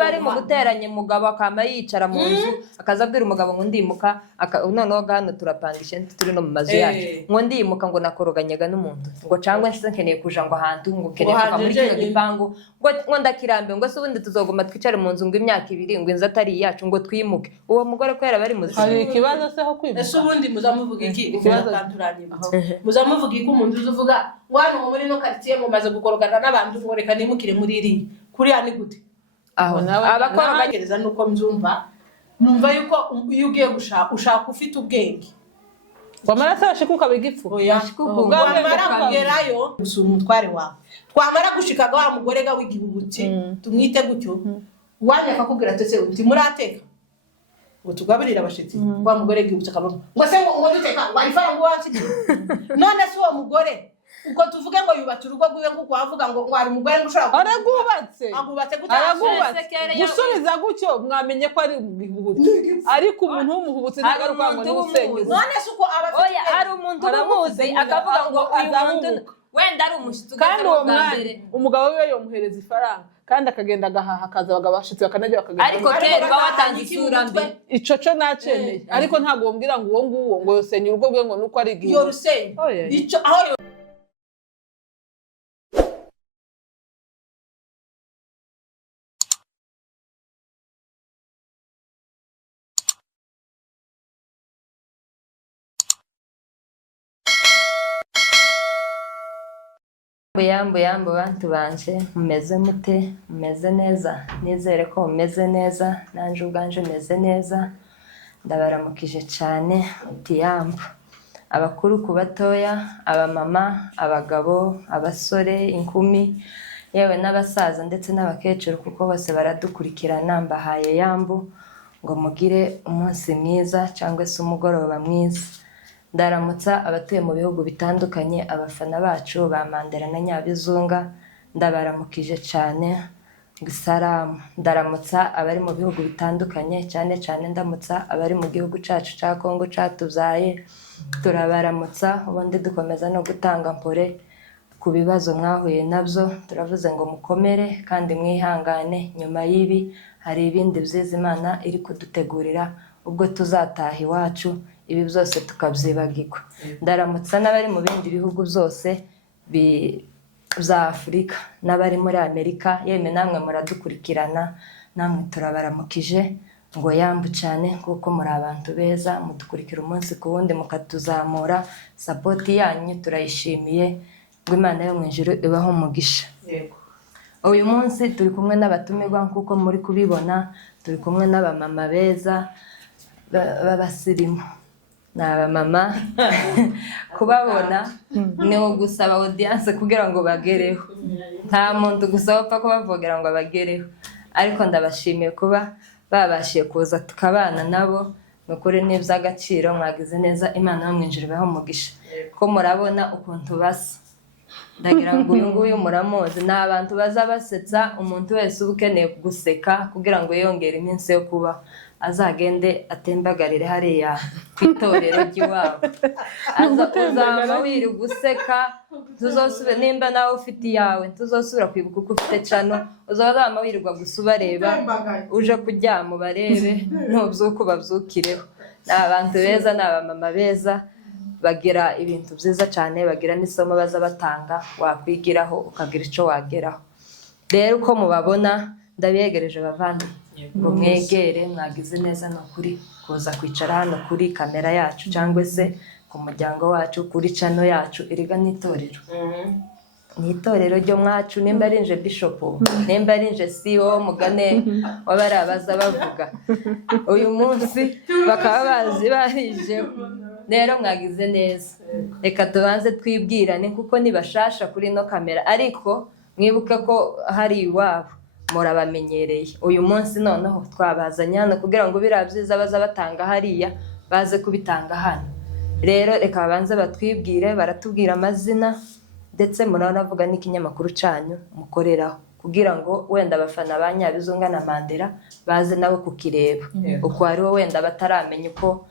bari mu guteranya umugabo akama yicara mu nzu akaza abwira umugabo ngo ndimuka noneho hano turapangisha turi no mu mazu yacu ngo ndimuka ngo nakoroganyaga n'umuntu ngo cangwe nse nkeneye kuja ngo ahantu ngo nkeneye kuva muri kino gipangu ngo ndakirambe ngo se ubundi tuzogoma twicare mu nzu ngo imyaka 2 ngo inzu atari yacu ngo twimuke uwo mugore ko yara bari muzima hari ikibazo se ho kwimuka ese ubundi muzamuvuga iki muzamuvuga iki umuntu uzuvuga wano muri no quartier mumaze gukorogana n'abantu ngo reka nimukire muri iri kuri yani gute aho abakoroganiriza nuko mbyumva numva yuko iyo ugiye ushaka ufite ubwenge wamara ashikuka bigipfu wamara kugerayo gusura umutware wawe twamara gushikaga wa mugore ga w'igihubuti tumwite gutyo wanya akakubwira tese uti murateka ngo tugaburira abashitsi wa mugore gihubutse akavuga ngo se ngo duteka warifara ngo watsi none se uwo mugore uko tuvuge ngo yubatse urugo rwiwe ngo kwavuga ngo wari umugore ngo ushaka aragubatse gutagubatse gusubiza gutyo mwamenye ko ari bihubuti ariko umuntu w'umuhubutse n'agaruka ngo ni usenye none se uko abafite oya ari umuntu umuzi akavuga ngo uyu muntu wenda ari umushitsi kandi uwo mwana umugabo we yomuhereza ifaranga kandi akagenda agahaha akaza abagabo bashitse bakanajya bakagenda ariko terwa watanze isura mbi ico cyo naceneye ariko ntago wombwira ngo uwo nguwo ngo yosenye urugo rwe ngo nuko ari igihe yo rusenye ico aho Yambo bantu banje mumeze mute mumeze neza nizere ko mumeze neza nanje ubwanje meze neza ndabaramukije cyane uti yambo abakuru ku batoya abamama abagabo abasore inkumi yewe n'abasaza ndetse n'abakecuru kuko bose baradukurikirana mbahaye yambo ngo mugire umunsi mwiza cyangwa se umugoroba mwiza ndaramutsa abatuye mu bihugu bitandukanye abafana bacu ba Mandela na Nyabizunga ndabaramukije cyane gisaramu ndaramutsa abari mu bihugu bitandukanye cyane ndamutsa abari mu gihugu cacu ca Kongo catuzaye turabaramutsa ubundi dukomeza no gutanga mpore ku bibazo mwahuye nabyo turavuze ngo mukomere kandi mwihangane nyuma y'ibi hari ibindi byiza Imana iri kudutegurira ubwo tuzataha iwacu ibi byose tukabyibagirwa ndaramutsa n'abari mu bindi bihugu byose bya Afurika n'abari muri Amerika yeme namwe muradukurikirana namwe turabaramukije ngo yambu cyane kuko muri abantu beza mudukurikira umunsi ku wundi mukatuzamura support yanyu turayishimiye ngo Imana yo mu ijuru ibaho umugisha yego uyu munsi turi kumwe n'abatumirwa kuko muri kubibona turi kumwe n'abamama beza babasirimu naba mama kubabona ni ugusaba audience kugira ngo bagereho nta muntu gusaba pa kubavogera ngo bagereho ariko ndabashimiye kuba babashiye kuza tukabana nabo nukuri n'iby'agaciro mwagize neza Imana yo mwinjira baho umugisha ko murabona ukuntu basa ndagira ngo uyu nguyu muramuzi ni abantu baza basetsa umuntu wese ukeneye guseka kugira ngo yongere iminsi yo kuba azagende atembagarire hariya kwitorero ry'iwabo uzaba wiri guseka tuzosubira nimba nawe ufite iyawe tuzosubira kwibuka uko ufite cano uzaba wirirwa gusubareba uje kuryama barebe ntubyuko babyukireho ni abantu beza ni abamama beza bagira ibintu byiza cyane bagira n'isomo baza batanga wakwigiraho ukagira icyo wageraho rero uko mubabona ndabegereje bavandi ngo mwegere mwagize neza no kuri kuza kwicara hano kuri kamera yacu cyangwa se ku muryango wacu kuri channel yacu iriga n'itorero n'itorero ryo mwacu nimba arinje bishop nimba arinje CEO mugane wabarabaza bavuga uyu munsi bakaba bazi barije rero mwagize neza reka tubanze twibwirane kuko nibashasha kuri no kamera ariko mwibuke ko hari iwabo murabamenyereye uyu munsi noneho twabazanye hano kugira ngo birabyiza baza batanga hariya baze kubitanga hano rero reka babanze batwibwire baratubwira amazina ndetse muranavuga n'ikinyamakuru cyanyu mukoreraho kugira ngo wenda abafana ba Nyabizunga na Mandela baze nabo kukireba uko hariho wenda bataramenya uko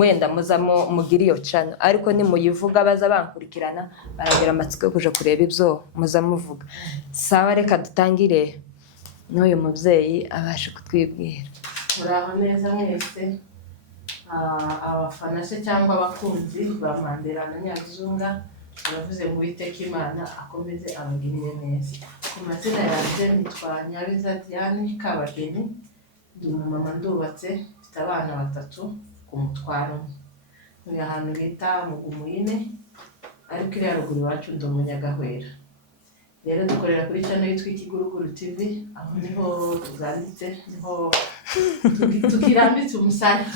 wenda muzamo mugira iyo channel ariko nimuyivuga baza bankurikirana baragira amatsiko yo kuja kureba ibyo muzamuvuga sawa reka dutangire n'uyu mubyeyi abashe kutwibwira. muraho neza mwese, abafana se cyangwa abakunzi ba Mandela na Nyakizunga, turavuze ngo Uwiteka Imana akomeze abagirire neza. Ku mazina yanjye nitwa Nyabiza Diane Kabageni, ndi umumama ndubatse, mfite abana 3 ku mutwaro umwe. Ntuye ahantu bita Mugumuyine, ariko iri haruguru iwacu ndi Umunyagahwera. Rero dukorera kuri channel yitwa Ikiguruguru TV, aho niho tuzanditse, niho tukirambitse umusaya.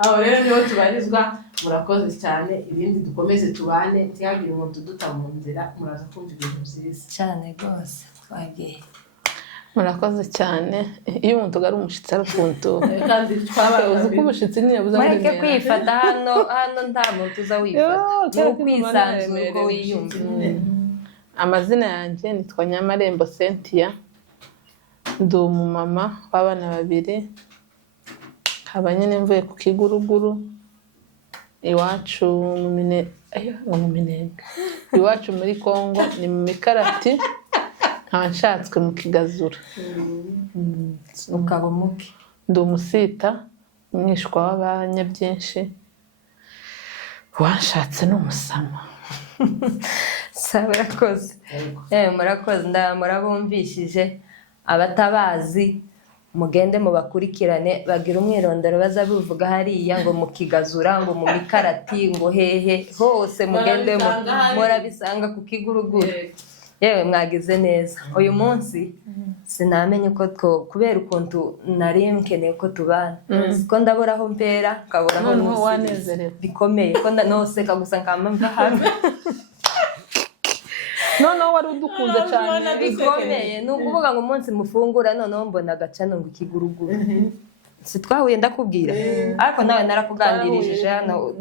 Aho rero niho tubarizwa. Murakoze cyane, ibindi dukomeze tubane, ntihagire umuntu duta mu nzira, muraza kumva ibintu byiza cyane rwose. Twagiye. murakoze cyane. Iyo umuntu ari umushitsi arakuntu kandi twabaye uzi ko umushitsi niyo buza mureke kwifata hano nta muntu uza wifata, ni ukwisanzura uko wiyumva. Amazina yanjye nitwa Nyamarembo Cynthia, ndi umumama w'abana 2, nkaba nyine mvuye ku Kiguruguru iwacu mu Minembwe, iwacu muri Kongo ni mu Mikarati, nkaba nshatswe mu Kigazura. Ukaba muke. Ndi umusita, umwishwa w'abanyabyinshi, wanshatse n'umusama. Murakoze. Murakoze, murabumvishije. Abatabazi mugende mubakurikirane, bagira umwirondoro baza bivuga hariya ngo mu Kigazura, ngo mu Mikarati, ngo hehe hose mugende murabisanga ku Kiguruguru. Yewe mwagize neza. Uyu munsi sinamenye uko kubera ukuntu nari mkeneye ko tubana. Ko ndabura aho mpera, kabura aho wanezerewe bikomeye, ko noseka gusa nkamva hamwe. Noneho wari udukunze cyane bikomeye, ni ukuvuga ngo umunsi mufungura noneho mbona agacano ngo Ikiguruguru. Si twahuye ndakubwira, ariko nawe narakuganirishije hano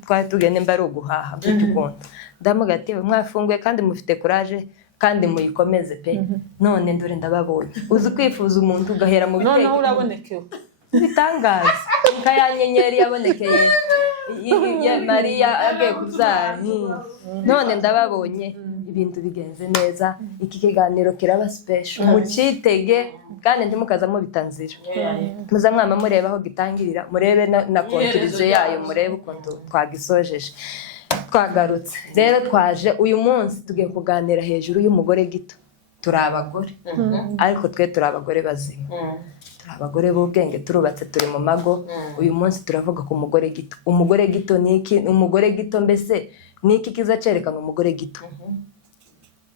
twari tugende mba ari uguhaha by'ukunda. Ndamuga ati mwafunguye kandi mufite courage kandi muyikomeze pe. None ndore ndababonye. Uzi kwifuza umuntu ugahera mu bitege. noneho urabonekewe. Bitangaza. Kaya nyenyeri yabonekeye Mariya agiye kubyara. None ndababonye. Ibintu bigenze neza, iki kiganiro kiraba special, mucitege kandi ntimukazamo bitanzira. Muza mwama mureba aho gitangirira, murebe na conclusion yayo, murebe ukuntu twagisojeje. Twagarutse rero, twaje uyu munsi tugiye kuganira hejuru y'umugore gito. Turi abagore, ariko twe turi abagore bazima, turi abagore b'ubwenge, turubatse, turi mu mago. Uyu munsi turavuga ku mugore gito. Umugore gito ni iki? Umugore gito mbese ni iki kizacerekana umugore gito?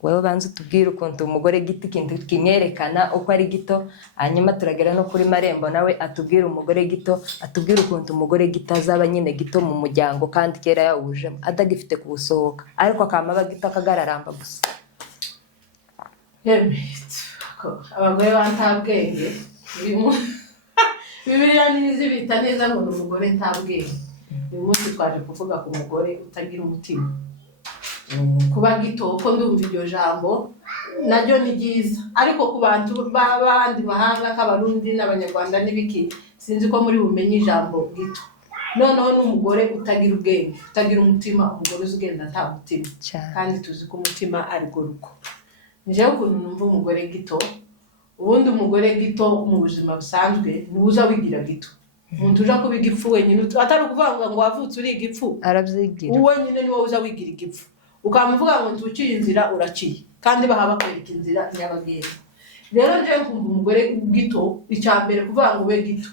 Wewe banze tubwire ukuntu umugore gito ikintu kimwerekana uko ari gito, hanyuma turagera no kuri Marembo nawe atubwire umugore gito, atubwire ukuntu umugore gito azaba nyine gito mu muryango kandi kera yawujemo adagifite kubusohoka, ariko akamaba gito akagararamba gusa. Abagore bantabwenge Bibiliya nizi bita neza ngo umugore ntabwenge. Uyu munsi twaje kuvuga ku mugore utagira umutima. Kuba gito uko ndumva iryo jambo naryo ni ryiza, ariko ku bantu b'abandi mahanga k'Abarundi n'Abanyarwanda n'ibiki sinzi ko muri bumenye ijambo gito. Noneho n'umugore utagira ubwenge, utagira umutima, umugore uzugenda nta mutima, kandi tuzi ko umutima ari goruko. Nje ukuntu numva umugore gito, ubundi umugore gito mu buzima busanzwe nuza wigira gito. Umuntu uja kuba igipfu wenyine, atari ukuvuga ngo wavutse uri igipfu, arabyigira wenyine ni wowe uza wigira igipfu. Ukamuvuga ngo ntuciye inzira uraciye, kandi bahaba kwereka inzira nyabagendwa. Rero nje nkumva umugore gito, icyambere kuvuga ngo ube gito,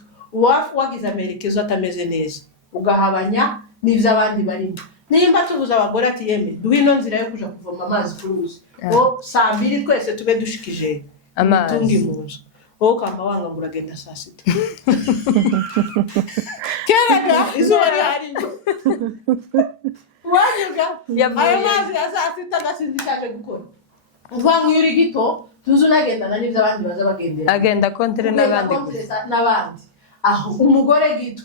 wagize amerekezo atameze neza, ugahabanya n'ivy'abandi barimo. Nimba tubuza abagore ati yeme duhe ino nzira yo kuja kuvoma amazi ku ruzi, ngo saa 2 twese tube dushikije amazi tungi mu nzu, wowe ukamba wanga ngo uragenda saa 6. Keraga izuba rihari wanyuga ayo mazi azafite agasizi cyaje gukora. Uvuga ngo uri gito tuzi unagendana n'ibyo abandi baza bagendera, agenda kontre n'abandi n'abandi. Aho umugore gito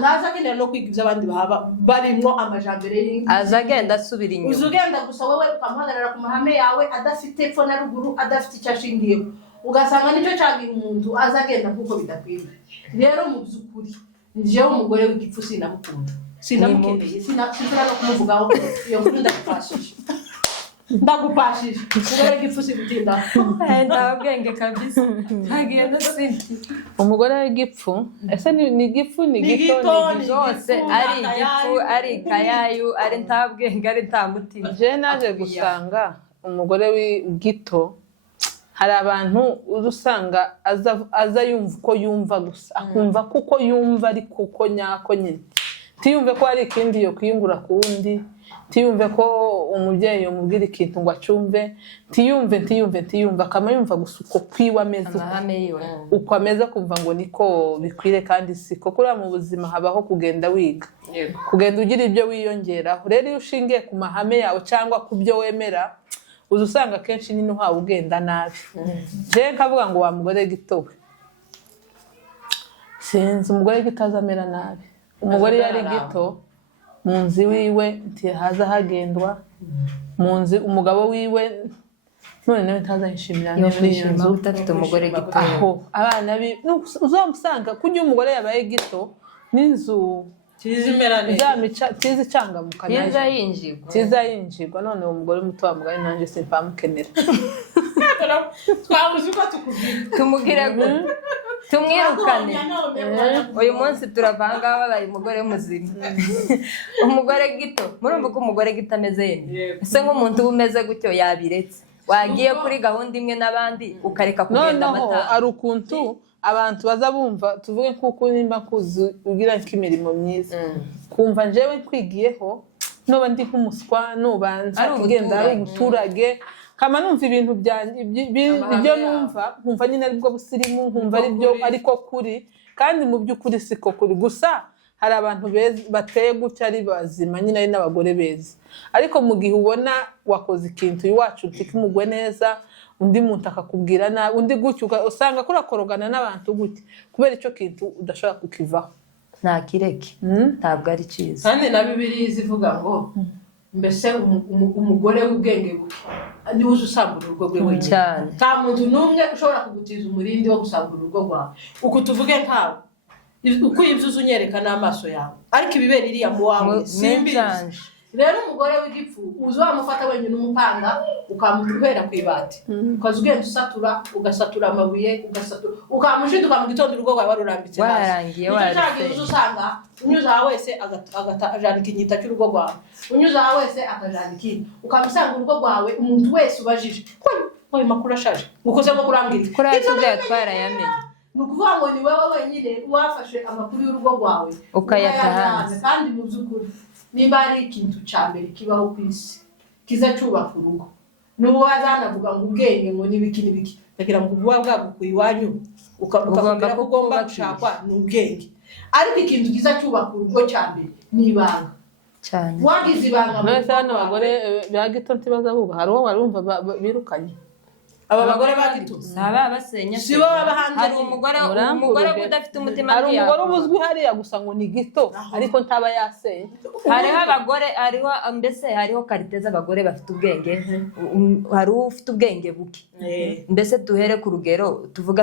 naza agendera no kwiga ibyo abandi bahaba barimo amajambere y'ingi, azagenda asubira inyuma. Uzugenda gusa wowe ukamuhagarara ku mahame yawe adafite epfo na ruguru, adafite icyo ashingiyeho, ugasanga nicyo cyagira umuntu azagenda kuko bidakwiriye. Rero mu by'ukuri njyewe umugore w'igipfu sinamukunda, sinamukeneye, sinakunda no kumuvugaho, iyo nkuru ndafashije. ndagupashije umugore w'igifu si gutinda nta bwenge kabisa ntagiye no sinti umugore w'igipfu ese ni igifu ni gito ni zose ari igifu ari ikayayu ari nta bwenge ari nta mutima je naje gusanga umugore w'igito hari abantu usanga aza yumva uko yumva gusa akumva kuko yumva ari kuko nyako nyine tiyumve ko hari ikindi yo kwiyungura ku wundi tiyumve ko umubyeyi yomubwira ikintu ngo acumve tiyumve akama yumva gusa uko kwiwe ameze uko ameze kumva ngo niko bikwire kandi siko kuriya mu buzima habaho kugenda wiga kugenda ugira ibyo wiyongeraho rero iyo ushingiye ku mahame yawe cyangwa ku byo wemera uza usanga kenshi nyine uhawe ugenda nabi je nkavuga ngo wa mugore gito we sinzi umugore gito azamera nabi umugore yari gito mu nzu wiwe ntihaza hagendwa mu nzu umugabo wiwe none nawe ntazayishimira neza utafite umugore gito aho abana uzamusanga kujya umugore yabaye gito n'inzu tizi cangamuka tiza yinjirwa none uwo mugore muto wa mugari nanjye simpamukenera twabuze uko tukubwira tumugire tumwirukane uyu munsi turavanga babaye umugore muzima umugore gito murumva ko umugore gito ameze yemye ese nk'umuntu uba umeze gutyo yabiretse wagiye kuri gahunda imwe n'abandi ukareka kugenda amata ari ukuntu abantu baza bumva tuvuge kuko nimba kuzi ugira nk'imirimo myiza kumva njewe kwigiyeho noba ndi nk'umuswa nobanza kugenda ari umuturage kama numva ibintu ibyo numva nkumva nyine aribwo busirimu nkumva aribyo ariko kuri kandi mu by'ukuri siko kuri gusa hari abantu bateye gutya ari bazima nyine ari n'abagore beza ariko mu gihe ubona wakoze ikintu iwacu tikimugwe neza undi muntu akakubwira nabi undi gutyo usanga kurakorogana n'abantu gutya kubera icyo kintu udashobora kukivaho nta kireke ntabwo ari cyiza kandi na Bibiliya zivuga ngo mbese umugore w'ubwenge buke niwe uzi usambura urugo rwe wenyine cyane nta muntu n'umwe ushobora kugutiza umurindi wo gusambura urugo rwawe uko tuvuge nkawe uko uyibyuza unyereka n'amaso yawe ariko ibibera iriya mu wawe simbizi rero umugore w'igipfu uza wamufata wenyine umupanga ukamuhera ku ibati ukaza ugenda ugasatura amabuye ukamushinduka mu gitondo urugo rwawe warurambitse warangiye warangiye usanga unyuze aha wese agajanika inyita cy'urugo rwawe unyuze aha wese akajana ikindi ukamusanga urugo rwawe umuntu wese ubajije ko ayo makuru ashaje ukoze ngo kurambwira kuri ayo tujya twarayamenye ni ukuvuga ngo ni wowe wenyine wafashe amakuru y'urugo rwawe ukayata hanze kandi mu by'ukuri niba ari ikintu cya mbere kibaho ku isi kiza cyubaka urugo n'ubu wazanavuga ngo ubwenge ngo n'ibiki ndagira ngo ububa bwagukuye iwanyu ukabwira ko ugomba gushakwa n'ubwenge ariko ikintu kiza cyubaka urugo cya mbere ni ibanga cyane wagize ibanga mu bana abagore ba gito ntibaza buba hari uwo barumva birukanye aba bagore bagito naba basenya si bo baba hanze hari umugore udafite umutima hari umugore ubuzwi hariya gusa ngo ni gito ariko ntaba yasenye hariho abagore hariho karite z'abagore bafite ubwenge hari ufite ubwenge buke mbese duhere ku rugero tuvuga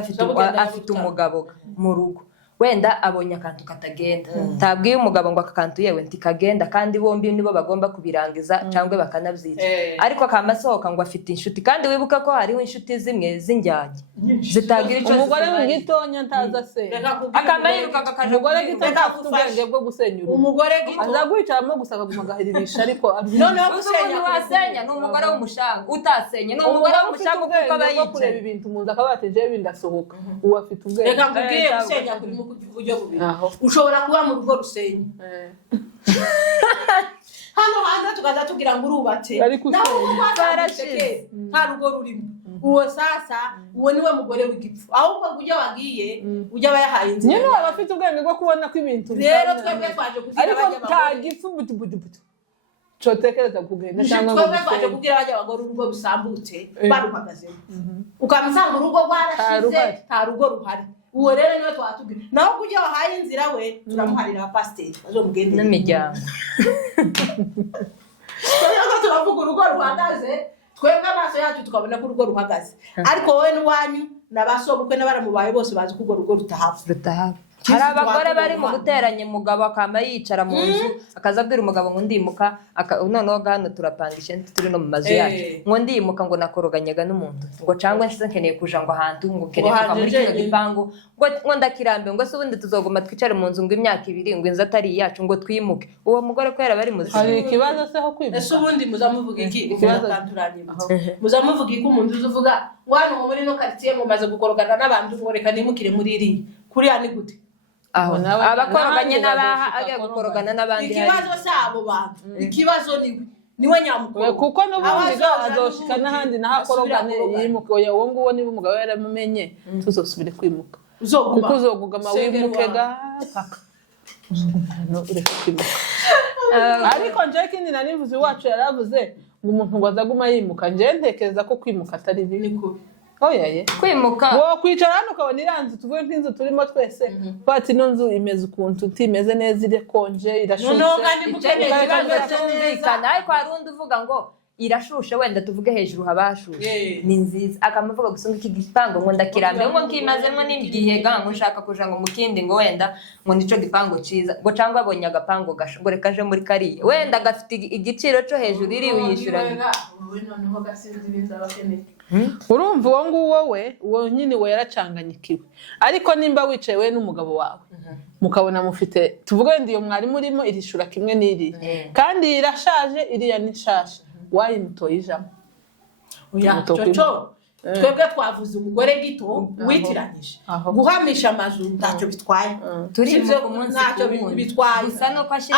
afite umugabo mu rugo wenda abonye akantu katagenda tabwiye umugabo ngo akakantu yewe ntikagenda kandi bombi nibo bagomba kubirangiza cyangwa bakanabyica ariko akamasohoka ngo afite inshuti kandi wibuka ko hariho inshuti zimwe z'injyanye zitagira icyo umugore w'igitonya ntaza se akamayuka akaje umugore gito afite ubwenge bwo gusenya urugo umugore gito azagwicaramo gusa akaguma agahiririsha ariko noneho gusenya wasenya ni umugore w'umushanga utasenye ni umugore w'umushanga kuko aba yicaye kureba ibintu mu nzu akaba yatejeho bindasohoka uwo afite ubwenge reka nkubwiye gusenya kuri mu buryo bubiri ushobora kuba mu rugo rusenye hano hanze tukaza tugira ngo urubatse naho twarashize nta rugo rurimo uwo sasa uwo niwe mugore w'igipfu ahubwo ujya wagiye ujya bayahaye inzira nyine waba afite ubwenge bwo kubona ko ibintu rero twebwe twaje kugira ariko nta gipfu butu cotekereza kugenda cyangwa ngo twaje kugira abajya abagore urugo rusambutse baruhagazemo ukamusanga urugo rwarashize nta rugo ruhari uwo rero niwe twatubwira naho kujya wahaye inzira we turamuharira pasiteri bazomugende n'imiryango rero turavuga urugo ruhagaze twebwe amaso yacu tukabona ko urugo ruhagaze ariko wowe n'uwanyu n'abasobukwe n'abaramubaye bose bazi ko urwo rugo rutahava hari abagore bari mu guteranya umugabo akama yicara mu nzu akaza abwira umugabo ngo ndimuka noneho hano turapangisha turi no mu mazu yacu ngo ndimuka ngo nakoroganyaga n'umuntu ngo cyangwa nshyize nkeneye kuja ngo ahantu ngo nkeneye kuva muri kino gipangu ngo ndakirambe ngo se ubundi tuzoguma twicare mu nzu ngo imyaka 2 ngo inzu atari iyacu ngo twimuke uwo mugore ko yarabari muzima hari ikibazo se ho kwimuka ese ubundi muzamuvuga iki muzamuvuga iki umuntu uzuvuga wano muri no quartier ngo maze gukorogana n'abantu ngo reka nimukire muri iri kuriya ni gute aho abakoroganye n'abaha agiye gukorogana n'abandi ikibazo cyabo bantu ikibazo niwe nyamukuru kuko n'ubundi azoshika n'ahandi nahakorogane yimuke uwo nguwo niba umugabo yaramumenye tuzosubire kwimuka kuko uzogugama wimuke paka ureka kwimuka ariko nje kindi nanivuze iwacu yaravuze ngo umuntu ngo azaguma yimuka nje ntekereza ko kwimuka atari bibi oya kwimuka wo kwicara hano ukabona iranzu tuvuye nk'inzu turimo twese pati no nzu imeze ukuntu utimeze neza ire konje irashushe ariko hari undi uvuga ngo irashushe wenda tuvuge hejuru habashushe ni nziza akamuvuga gusunga iki gipango ngo ndakirambe ngo nkimazemo n'igihe ngo nshaka kuja ngo mukindi ngo wenda ngo nico gipango ciza ngo cyangwa abonye agapango gasho ngo reka je muri kariye wenda gafite igiciro cyo hejuru iri uyishura urumva uwo nguwo uwo nyine we yaracanganyikiwe ariko nimba wicaye we n'umugabo wawe mukabona mufite tuvuge ndiyo mwari murimo irishura kimwe n'iri kandi irashaje iriya nishasha wayimutoye ijamo twebwe twavuze umugore gito witiranyije guhamisha amazu ntacyo bitwaye ntacyo bitwaye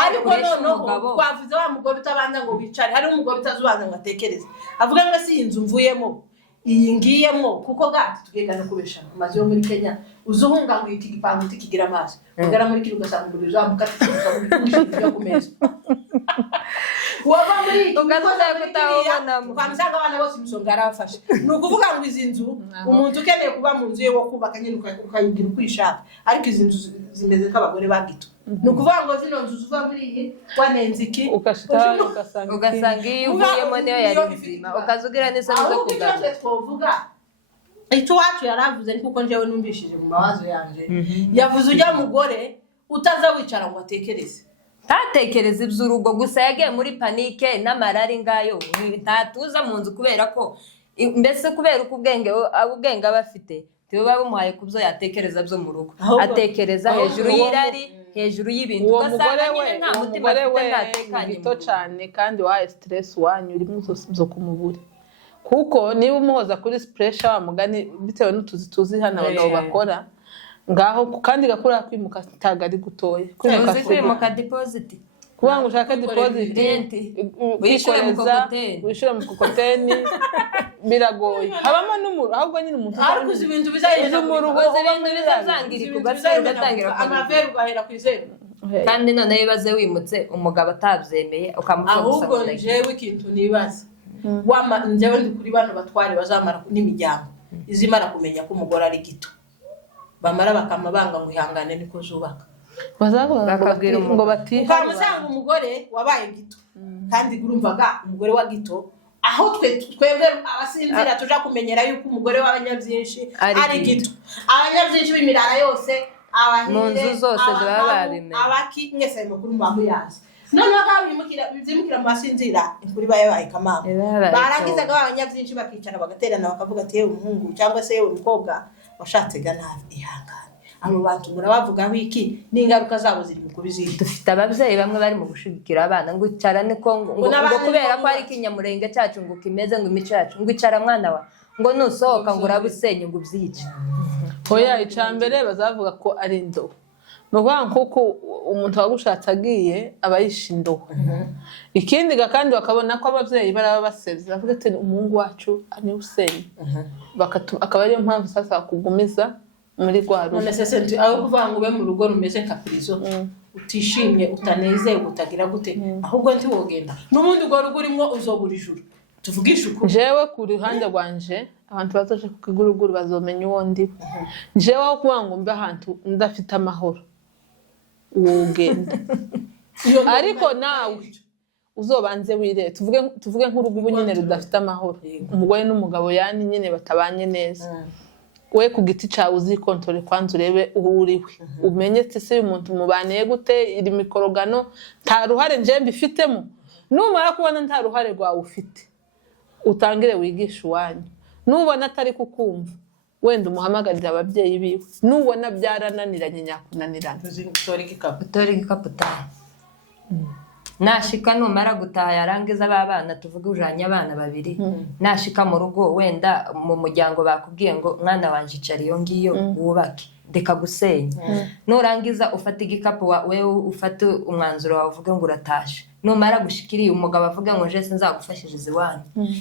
ariko noneho twavuze wa mugore utabanza ngo wicare hari umugore utazubanza ngo atekereze avuga ngo si inzu mvuyemo iyi ngiyemo kuko gati tugenda no kubesha amazu yo muri Kenya uzuhunga ngo iki gipangu tikigira amazi ugara muri kiri ugasanga ngo uzamuka tukamushinga ku meza waba muri ugaza kutabona ukamsanga abana bose imisonga arafashe nukuvuga ngo izi nzu umuntu ukeneye kuba mu nzu ye wo kubaka nyine ukayigira kwishaka ariko izi nzu zimeze nk'abagore bagito nukuvuga ngo zino nzu zuva muri iyi wanenze iki ugasanga iyo uvuyemo niyo yari nzima ukazugira neza zo kugaza twovuga icyo wacu yaravuze kuko njewe numvishije mu mawazo yanje yavuze ujya mugore utaza wicara ngo atekereze tatekereza iby'urugo gusa yagiye muri panike n'amarari ngayo ntatuza mu nzu kubera ko mbese kubera uko ubwenge aba afite tibo bamuhaye kubyo yatekereza byo mu rugo atekereza hejuru y'irari hejuru y'ibintu ugasanga nyine nta mutima afite ntatekanye gito cyane kandi wahaye stress wanyu urimo zo kumubura kuko niba umuhoza kuri pressure wa mugani bitewe n'utuzi tuzi hano abagabo bakora ngaho kandi gakura kwimuka tagari gutoye kwimuka deposit kuba ngo ushaka deposit wishyure mu kokoteni biragoye habamo n'umuru ahubwo nyine umuntu ariko ibintu bizaheza umuru bizazangirika ugatangira amaveri ugahera ku izero kandi none yibaze wimutse umugabo atabyemeye ukamufunga ahubwo jewe ikintu nibaza njyewe ndi kuri bano batware bazamara n'imiryango izimara kumenya ko umugore ari gito bamara bakamabanga ngo ihangane niko zubaka bakabwira ngo bati ukamusanga umugore wabaye gito kandi urumvaga umugore wa gito aho twebwe abasinzira tuja kumenyera yuko umugore w'abanyabyinshi ari gito abanyabyinshi b'imirara yose mu nzu zose baba babimenye abaki mwese ayo makuru mbaho yazi noneho bizimukira mu basinzira inkuru bayabaye kamama barangizaga abanyabyinshi bakicara bagaterana bakavuga ati yewe umuhungu cyangwa se yewe umukobwa washatse nabi ihangane abo bantu murabavugaho iki n'ingaruka zabo ziri mu kubiziga dufite ababyeyi bamwe bari mu gushigikira abana ngo icara niko ngo kubera ko ari ikinyamurenge cyacu ngo kimeze ngo imico yacu ngo icara mwana wa ngo nusohoka ngo urabusenye ngo ubyice hoya icambere bazavuga ko ari indobo nuvuga nkuko umuntu wagushatse agiye aba yishindoho ikindi kandi bakabona ko abavyeyi baraba baseze bavuga ati umuhungu wacu ani usenye akaba ariyo mpamvu sasa kugumiza muri rwaro none se senti aho kuvuga ngo ube mu rugo rumeze nka prison utishimye utanezewe utagira gute ahubwo ndi wogenda n'ubundi rwo rugo urimo uzobura ijuru tuvugisha uko jewe ku ruhande rwanje abantu bazoje kuguruguru bazomenya uwo ndi jewe aho kuvuga ngo mbe ahantu ndafite amahoro wogenda ariko nawe uzobanze wire tuvuge nk'urugo nyine rudafite amahoro umugore n'umugabo yani nyine batabanye neza we ku giti cyawe uzikontore kwanza urebe uwo uriwe umenye se uyu muntu mubaniye gute iri mikorogano nta ruhare nje mbifitemo numara kubona nta ruhare rwawe ufite utangire wigisha uwanyu nubona atari kukumva wenda umuhamagarira ababyeyi biwe nubona byarananiranye nyakunanirana utore igikapu utaha nashika numara gutaha yarangiza abana tuvuge ujanye abana babiri nashika mu rugo wenda mu muryango bakubwiye ngo mwana wanje icara iyo ngiyo wubake ndeka gusenya nurangiza ufata igikapu wewe ufata umwanzuro wawe uvuge ngo uratashe numara gushikiriye umugabo avuga ngo je sinzagufashiriza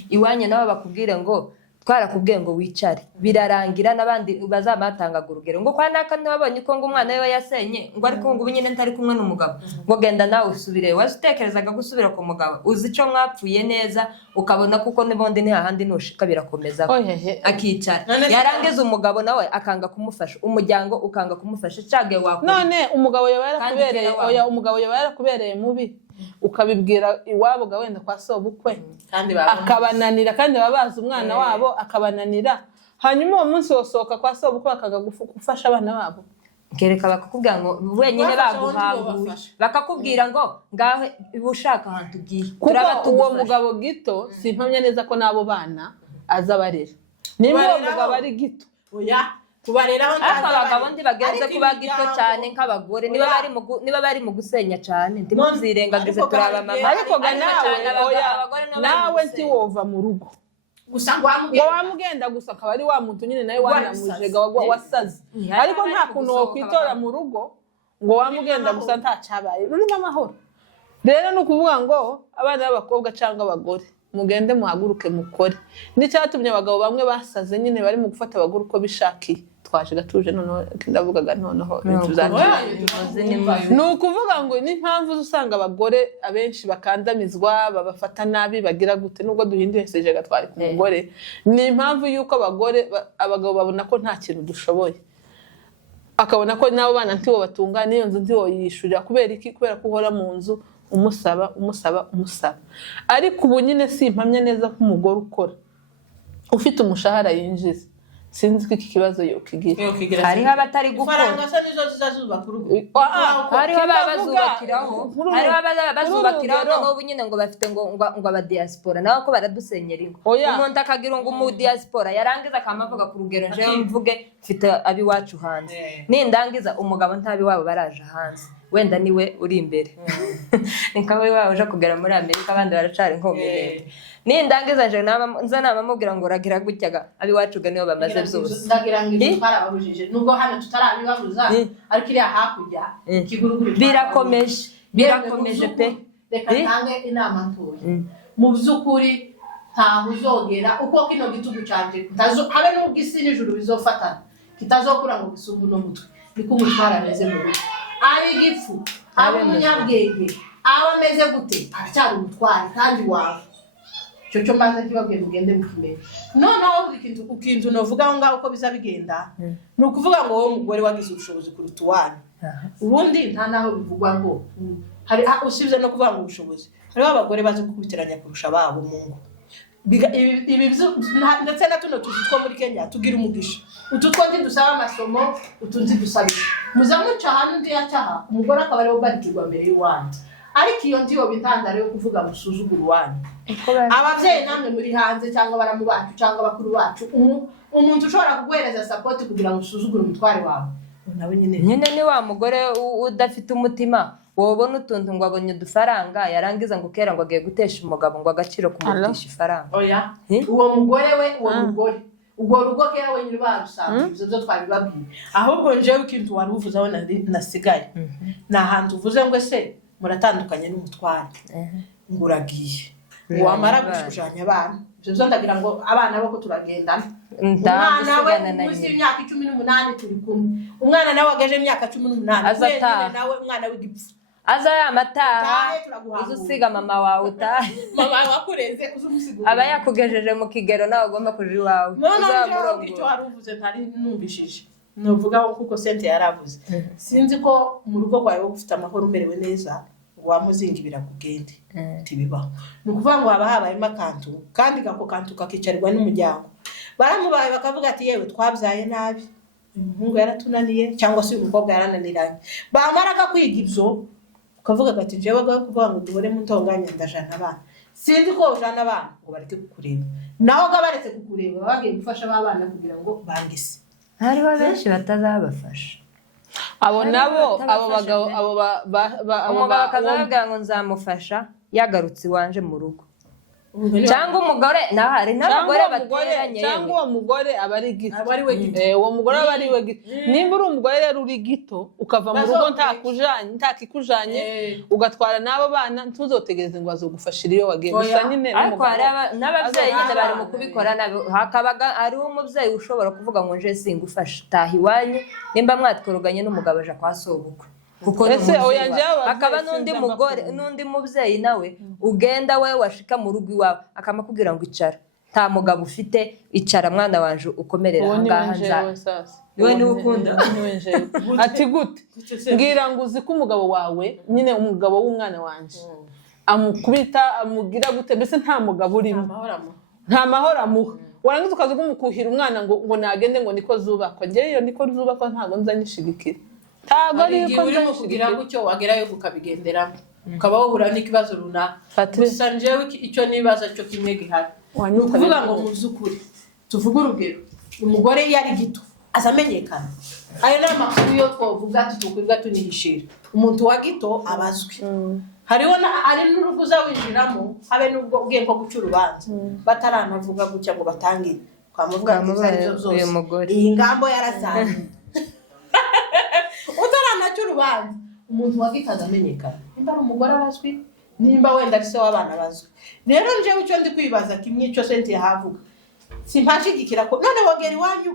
iwanyu nabo bakubwire ngo twarakubwiye ngo wicare birarangira nabandi bazamatanga urugero ngo kwa naka nabonye ko ngo umwana we yasenye ngo ariko ngo nyine ntari kumwe n'umugabo ngo genda nawe usubire wazitekerezaga gusubira ku mugabo uzi ico mwapfuye neza ukabona kuko nibondi ni hahandi nushika birakomeza akicara yarangiza umugabo nawe akanga kumufasha umuryango ukanga kumufasha cage wakora none umugabo yabarakubereye oya umugabo yabarakubereye mubi ukabibwira iwabo ga wenda kwa sobukwe akabananira kandi babaza umwana wabo akabananira hanyuma uwo munsi wosoka kwa sobukwe akaga gufasha abana babo kereka bakakubwira ngo wenyine baguhanguye bakakubwira ngo ngaho ubushaka ahantu ugiye kuko uwo mugabo gito simpamye neza ko nabo bana azabarera nimba uwo mugabo ari gito oya kubareraho ndaza abagabo ndi bagenze kuba gito cyane nk'abagore niba bari mu gusenya cyane ntimuzirengagize turaba mama ariko ga nawe nti wova mu rugo gusa ngo wamugenda gusa akaba ari wa muntu nyine nawe wanamujega wasaze ariko nta kuntu wokwitora mu rugo ngo wamugenda gusa ntacyabaye rurimo amahoro rero ni ukuvuga ngo abana b'abakobwa cyangwa abagore mugende muhaguruke mukore n'icyatumye abagabo bamwe basaze nyine bari mu gufata abagore uko bishakiye twaje gatuje noneho ndavugaga noneho ni ukuvuga ngo n'impamvu usanga abagore abenshi bakandamizwa babafata nabi bagira gute nubwo duhinduye seje gatwari ku mugore ni impamvu yuko abagabo babona ko nta kintu dushoboye akabona ko nabo bana ntibo batunga niyo nzu ntibo yishurira kubera iki kubera ko uhora mu nzu umusaba ariko ubu nyine simpamya neza ko umugore ukora ufite umushahara yinjiza sinzi ko iki kibazo yokigira hariho abatari gukora faranga se nizo zizazubaka urugo hariho abazubakiraho n'ubu nyine ngo bafite ngo abadiaspora nabo ko baradusenyera ingo umuntu akagira ngo umudiaspora yarangiza akamavuga ku rugero njewe mvuge mfite abiwacu hanze nindangiza umugabo ntabi wabo baraje hanze wenda niwe uri imbere nikawe wawe uje kugera muri Amerika abandi baracari nkombe nindangiza je nza namamubwira ngo ragira gutyaga abiwacu ga nibo bamaze byose ndagira ngo twarabujije nubwo hano tutarabibabuza ariko iriya hakujya ikiguruguru birakomeje pe reka ntange inama ntoya mu by'ukuri ntaho uzogera uko kino gitugu canje habe n'ubwo isi n'ijuru bizofatana kitazokura ngo gisumbu no mutwe niko umutwara ameze mu rugo ari igifu aba umunyabwenge aba ameze gute aracyari umutwari kandi wawe cyo mbanza kibabwiye mugende mukimenya noneho ukintu novuga aho ngaho uko biza bigenda ni ukuvuga ngo wowe umugore wagize ubushobozi kuruta uwanyu ubundi nta naho bivugwa ngo hari usibye no kuvuga ngo ubushobozi hariho abagore bazi kukubitiranya kurusha ababo mu ngo ibi ndetse na tuno tuzi two muri Kenya tugira umugisha utu two dusaba amasomo utunzi dusabisha muzamuca hano ndi yacaha umugore akaba ariwe barikirwa mbere y'uwanyu ariko iyo ndiyo bitandara yo kuvuga musuzugura uwanyu abavyeyi namwe muri hanze cyangwa baramu bacu cyangwa bakuru bacu umuntu ushobora kuguhereza support kugira ngo usuzugure umutware wawe nawe nyine ni wa mugore udafite umutima wobona utuntu ngo abonye udufaranga yarangiza ngo kera ngo agiye gutesha umugabo ngo agaciro kumutisha ifaranga oya uwo mugore we uwo mugore ubwo rugo kera wenyine barusanga ibyo byo twabibabwiye ahubwo njewe ikintu wari uvuze aho nasigaye na hantu uvuze ngo se muratandukanye n'umutware ngo uragiye wamara gushujanya abana ibyo byo ndagira ngo abana bo ko turagendana umwana we munsi y'imyaka 18 turi kumwe umwana nawe agaje imyaka 18 azataha nawe umwana w'igipfu aza yamataha uzusiga mama wawe utahe mama wakureze uzumusigura aba yakugejeje mu kigero nawe ugomba kuja iwawe uzamurongo icyo wari uvuze ntari numvishije novuga kuko sente yaravuze sinzi ko mu rugo rwawe ufite amahoro umerewe neza wamuzinga birakugende tibibaho nukuvuga ngo haba habayemo akantu kandi gako kantu kakicarirwa n'umuryango baramubaye bakavuga ati yewe twabyaye nabi umuhungu yaratunaniye cyangwa se umukobwa yarananiranye bamaraga kwiga ibyo ukavuga ati jewe kuvuga ngo duhore mutonganya ndajana abana sinzi ko ujana abana ngo bareke kukureba naho gabaretse kukureba bagiye gufasha abana kugira ngo bangise hariho benshi batazabafasha abo nabo abo bagabo umugabo akazababwira ngo nzamufasha yagarutse iwanje mu rugo cyangwa umugore naho hari n'abagore bateranye cyangwa uwo mugore aba ari gito uwo mugore aba ari we gito nimba uri umugore rero uri gito ukava mu rugo ntakikujanye ugatwara n'abo bana ntuzotegereze ngo bazogufashira iyo wagiye gusa nyine ariko hari n'ababyeyi nyine bari mu kubikora hakabaga ari umubyeyi ushobora kuvuga ngo nje singufasha taha iwanyu nimba mwatworoganye n'umugabo aja kwa sobukwe kuko hakaba n'undi mubyeyi nawe ugenda we washika mu rugo iwawe akamakubwira ngo icara nta mugabo ufite icara mwana wanje ukomerera ahangaha niwe niwe ukunda ati gute mbwira ngo uzi ko umugabo wawe nyine umugabo w'umwana wanje amukubita amugira gute mbese nta mugabo urimo nta mahoro amuha warangiza ukaza kumukuhira umwana ngo nagende ngo niko zubakwa ngewe niko zubakwa ntabwo nzanyishigikira ntabwo ariko urimo kugira gutyo wagerayo ukabigenderamo ukaba wahura n'ikibazo runaka gusa njyewe icyo nibaza cyo kimwe gihari ni ukuvuga ngo muzi ukuri tuvuge urugero umugore iyo ari gito azamenyekana ayo ni amakuru yo twavuga tutukwibwa tunihishira umuntu wa gito abazwi hariho ari n'urugo uzawinjiramo habe n'ubwo ubwiye ko guca urubanza bataranavuga gutya ngo batangire twamuvuga ngo izo arizo zose iyi ngambo yarasanzwe utaranaca urubanza umuntu wa gito azamenyekana nimba ari umugore abazwi nimba wenda ari se w'abana bazwi rero njyewe icyo ndi kwibaza kimwe cyo senti yahavuga simpashigikira ko none wogera iwanyu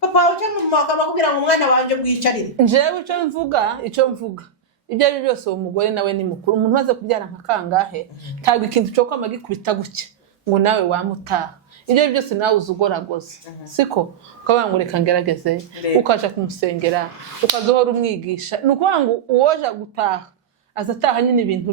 papa wawe cyangwa mama akamubwira ngo umwana wanje bwicarire njyewe icyo mvuga ibyo ari byose uwo mugore nawe ni mukuru umuntu maze kubyara nka kangahe ntabwo ikintu cyo kwama gikubita gutya ngo nawe wamutaha ibyo byose nawe uzugoragoza siko ukavuga ngo reka ngerageze ukaja kumusengera ukazohora umwigisha ni ukuvuga ngo uwoja gutaha azataha nyine ibintu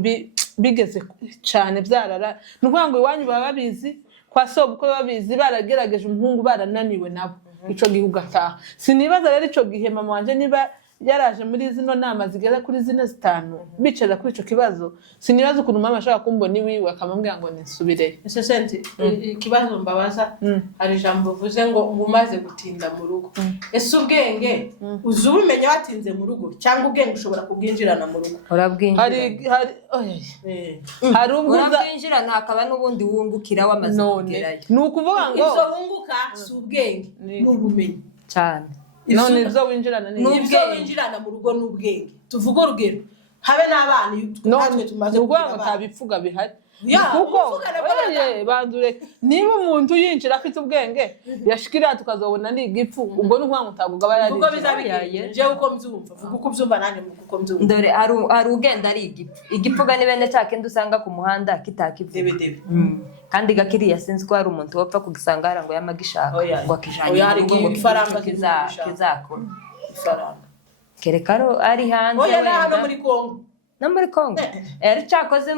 bigeze cyane byarara ni ukuvuga ngo iwanyu baba babizi kwa sobukwe babizi baragerageje umuhungu barananiwe nabo ico gihe ugataha sinibaza rero ico gihe mama wanje niba yaraje muri zino nama zigera kuri zine zitanu bicaza kuri ico kibazo sinibaza ukuntu mama ashaka kumbona iwiwe akamubwira ngo nisubire ese senti ikibazo mbabaza hari ijambo uvuze ngo umaze gutinda mu rugo ese ubwenge uzubumenya watinze mu rugo cyangwa ubwenge ushobora kubwinjirana mu rugo hari ubwo urabwinjirana hakaba n'ubundi wungukira wamaze kugerayo ni ukuvuga ngo izo wunguka si ubwenge ni ubumenyi cyane none ibyo winjirana ni ibyo winjirana mu rugo n'ubwenge tuvuge urugero habe n'abana natwe tumaze kugira ngo ntabipfuga bihari kuko bandure niba umuntu yinjira afite ubwenge yashikira tukazobona ni igipfu ubwo ni ukuvuga ngo ntabwo aba yari ubwo bizabigiye je uko mbyumva vuga uko byumva nanjye uko mbyumva dore ari ugenda ari igipfu ni bene cyakindi usanga ku muhanda kitakivuga kandi gakiriya sinzi ko hari umuntu wapfa kugisanga harango yamagishaka ngo akijanye ngo ifaranga kizakora ifaranga kerekaro ari hanze wenda muri Kongo no muri Kongo cyakoze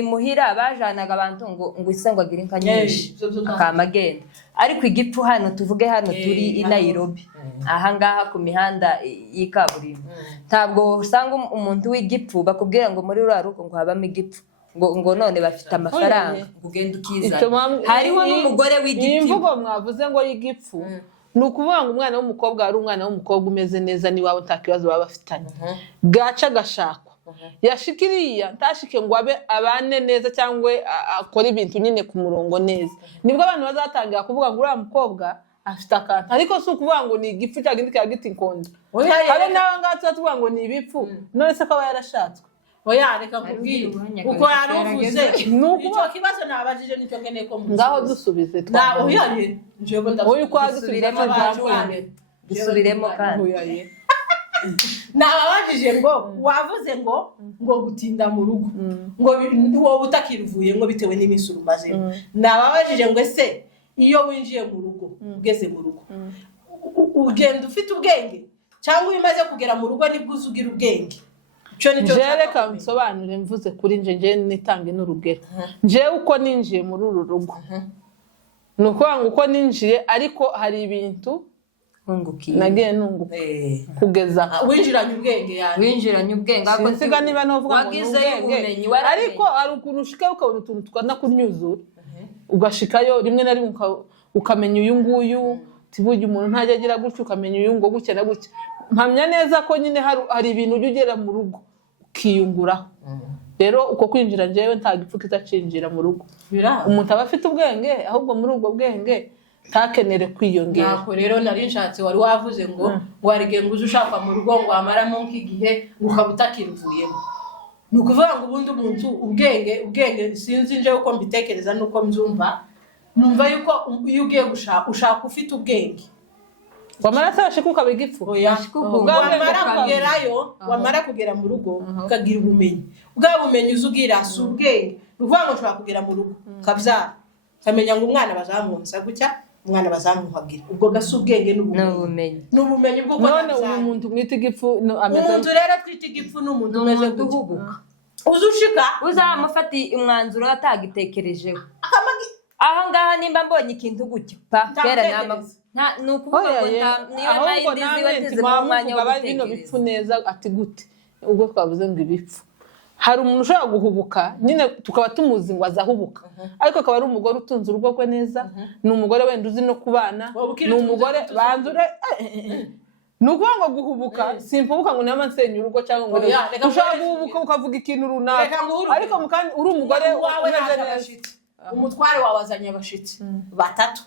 imuhira bajanaga abantu ngo ise ngo agire inka nyinshi akamagenda ariko igipfu hano tuvuge hano turi i Nairobi aha ngaha ku mihanda y'ikaburimbo ntabwo usanga umuntu w'igipfu bakubwira ngo muri rwa ruko ngo habamo igipfu ngo none bafite amafaranga ngo ugende ukizana hariho n'umugore w'igipfu imvugo mwavuze ngo y'igipfu ni ukuvuga ngo umwana w'umukobwa ari umwana w'umukobwa umeze neza niwawe nta kibazo baba bafitanye gaca gashakwa yashikiriya ntashike ngo abane neza cyangwa akora ibintu nyine ku murongo neza nibwo abantu bazatangira kuvuga ngo uriya mukobwa afite akantu ariko si ukuvuga ngo ni igipfu cyangwa ikindi kagiti inkonda habe nawe ngaho tuba ngo ni ibipfu none se ko aba yarashatswe oya reka kubwira uko yaruvuze icyo kibazo nabajije nicyo nkeneye ko muzi ngaho dusubize twa oya njego dusubiremo kandi nababajije ngo wavuze ngo gutinda mu rugo ngo wowe utakiruvuye ngo bitewe n'iminsi urumaze nababajije ngo ese iyo winjiye mu rugo ugeze mu rugo ugenda ufite ubwenge cyangwa iyo umaze kugera mu rugo nibwo uzugira ubwenge reka nsobanure mvuze kuri nje nitange n'urugero njyewe uko ninjiye muri uru rugo ni ukuvuga ngo uko ninjiye ariko hari ibintu wungukiye nagiye nunguka kugeza winjiranye ubwenge yani winjiranye ubwenge sinsiga niba navuga ngo wagizeyo ubumenyi ariko hari ukuntu ushikayo ukabona utuntu tukanakunyuzura ugashikayo rimwe na rimwe ukamenya uyu nguyu tiburya umuntu ntajya agira gutyo ukamenya uyu ngo gutya na gutya mpamya neza ko nyine hari ibintu ujya ugera mu rugo ukiyunguraho rero uko kwinjira njyewe nta gipfu kizacinjira mu rugo umuntu aba afite ubwenge ahubwo muri ubwo bwenge ntakenere kwiyongera nako rero nari nshatse wari wavuze ngo warige ngo uze ushaka mu rugo ngo wamaramo nk'igihe ukaba utakiruvuyemo ni ukuvuga ngo ubundi umuntu ubwenge sinzi nje uko mbitekereza nuko mbyumva numva yuko iyo ugiye ushaka ufite ubwenge wamara sashika ukabiga ipfu wamara kugera mu rugo ukagira ubumenyi bwa bumenyi uzugira si ubwenge ni ukuvuga ngo ushobora kugera mu rugo ukabyara ukamenya ngo umwana bazamwonsa gutya umwana bazamuhagira ubwo gasi ubwenge n'ubumenyi bwo none uyu muntu mwita igipfu umuntu rero twita igipfu n'umuntu umeze guhuguka uzushika uzamufata umwanzuro atagitekerejeho aha ngaha nimba mbonye ikintu gutyo kera ni ukuvuga ngo niyo mayindi ziba zize mu mwanya wo gutekereza bipfu neza ati gute ubwo twavuze ngo ibipfu hari umuntu ushobora guhubuka nyine tukaba tumuzi ngo azahubuka ariko akaba ari umugore utunze urugo rwe neza ni umugore wenda uzi no kubana ni umugore banzure ni ukuvuga ngo guhubuka simpubuka ngo niyo nsenya urugo cyangwa ngo ushobora guhubuka ukavuga ikintu runaka ariko uri umugore umeze neza umutware wawe azanye abashitsi batatu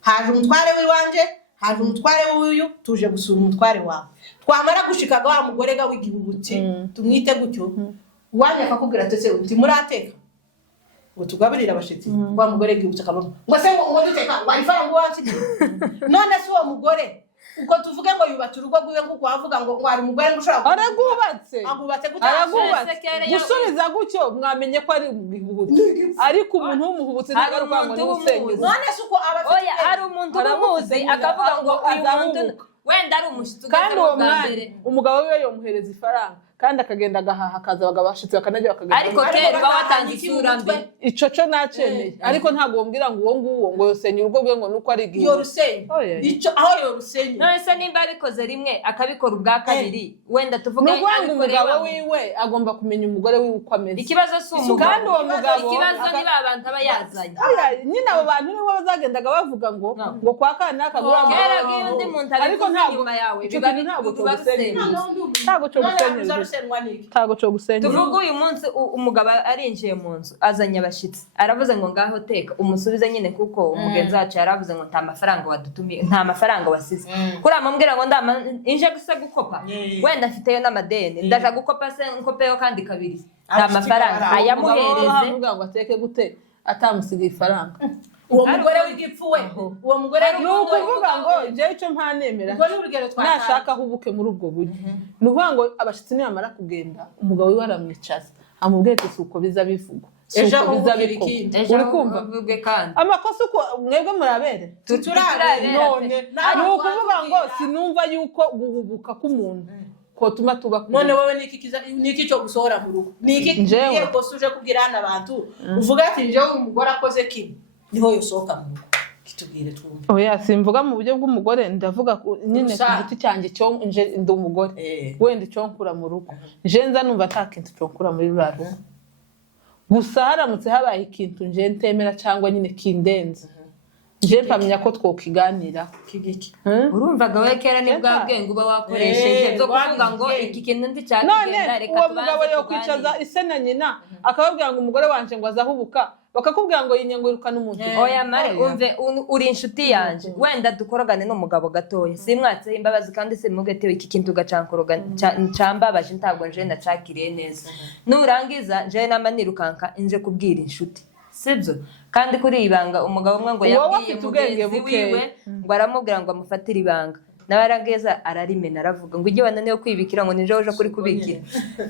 haje umutware w'iwanje haje umutware w'uyu tuje gusura umutware wawe twamara gushikaga wa mugore ga w'igihubutse tumwite gutyo wanya akakubwira tese uti murateka ngo tugaburira abashitsi wa mugore gihubutse akabona ngo se ngo duteka warifara ngo wansi none se uwo mugore uko tuvuge ngo yubatse urugo rwiwe nguko wavuga ngo wari umugore ngo ushaka aragubatse aragubatse gusubiza gutyo mwamenye ko ari umuhubutse ariko umuntu w'umuhubutse ntagaruka ngo ni usenyeze none se uko abafite oya ari umuntu umuzi akavuga ngo uyu muntu wenda ari umushitsi kandi uwo mwana umugabo we yomuhereza ifaranga kandi akagenda agahaha akaza bagabashitse bakanajya bakagenda ariko terwa watanze isura mbi ico cyo naceneye ariko ntabwo wombwira ngo uwo nguwo ngo yosenya urugo rwe ngo nuko ari igihe yorusenye ico aho yorusenye none se nimba abikoze rimwe akabikora ubwa kabiri wenda tuvuge ngo umugabo wiwe agomba kumenya umugore wiwe uko ameze ikibazo si umugabo kandi uwo mugabo ikibazo ni babanta aba yazanye nyine abo bantu nibo bazagendaga bavuga ngo kwa kana akagura kera undi muntu ariko ntabwo yawe ntabwo cyo gusenyera ntabwo cyo gusenyera ntabwo cyo gusenyera tuvuga uyu munsi umugabo arinjiye mu nzu azanye abashitsi aravuze ngo ngaho teka umusubize nyine kuko umugenzi wacu yaravuze ngo nta mafaranga wadutumiye nta mafaranga wasize kuri amambwira ngo inje gusa gukopa wenda afiteyo n'amadeni ndaja gukopa se nkopeyo kandi kabiri nta mafaranga ayamuhereze ngo ateke gute atamusigaye ifaranga uwo mugore w'igipfu we uwo mugore ni ukuvuga ngo jewe icyo mpanemera nashaka ahubuke muri ubwo buryo ni ukuvuga ngo abashitsi nibamara kugenda umugabo wiwe aramwicaza amubwiye ati uko biza bivugwa uko biza bikorwa uri kumva amakosa uko mwebwe murabere none ni ukuvuga ngo sinumva yuko guhubuka k'umuntu kotuma tuba none wowe niki cyo gusohora mu rugo niki ngiye gusuje kubwira hana abantu uvuga ati nje umugore akoze kimwe niho yosohoka mu rugo kitubwire twumva oya simvuga mu buryo bw'umugore ndavuga nyine ku giti cyanjye cyo nje ndi umugore wenda icyo nkura mu rugo nje nza numva nta kintu cyo nkura muri rugo gusa haramutse habaye ikintu nje ntemera cyangwa nyine kindenze nje mpamya ko twokiganira kigiki urumvaga we kera ni bwa bwenge uba wakoresheje byo kuvuga ngo iki kintu ndi cyakigenda reka tubanze uwo mugabo yo kwicaza ise na nyina akababwira ngo umugore wanje ngo azahubuka bakakubwira ngo yinyengo irukana umuntu oya mare umve uri inshuti yanje wenda dukorogane n'umugabo gatoya simwatse imbabazi kandi simugete iki kintu gacankoroga ncambabaje ntabwo nje nacakiriye neza nurangiza nje namanirukanka inje kubwira inshuti sibyo kandi kuri ibanga umugabo umwe ngo yabwiye mugenzi wiwe ngo aramubwira ngo amufatire ibanga nabarageza ararimena aravuga ngo ijye wananiwe kwibikira ngo nije uje kuri kubikira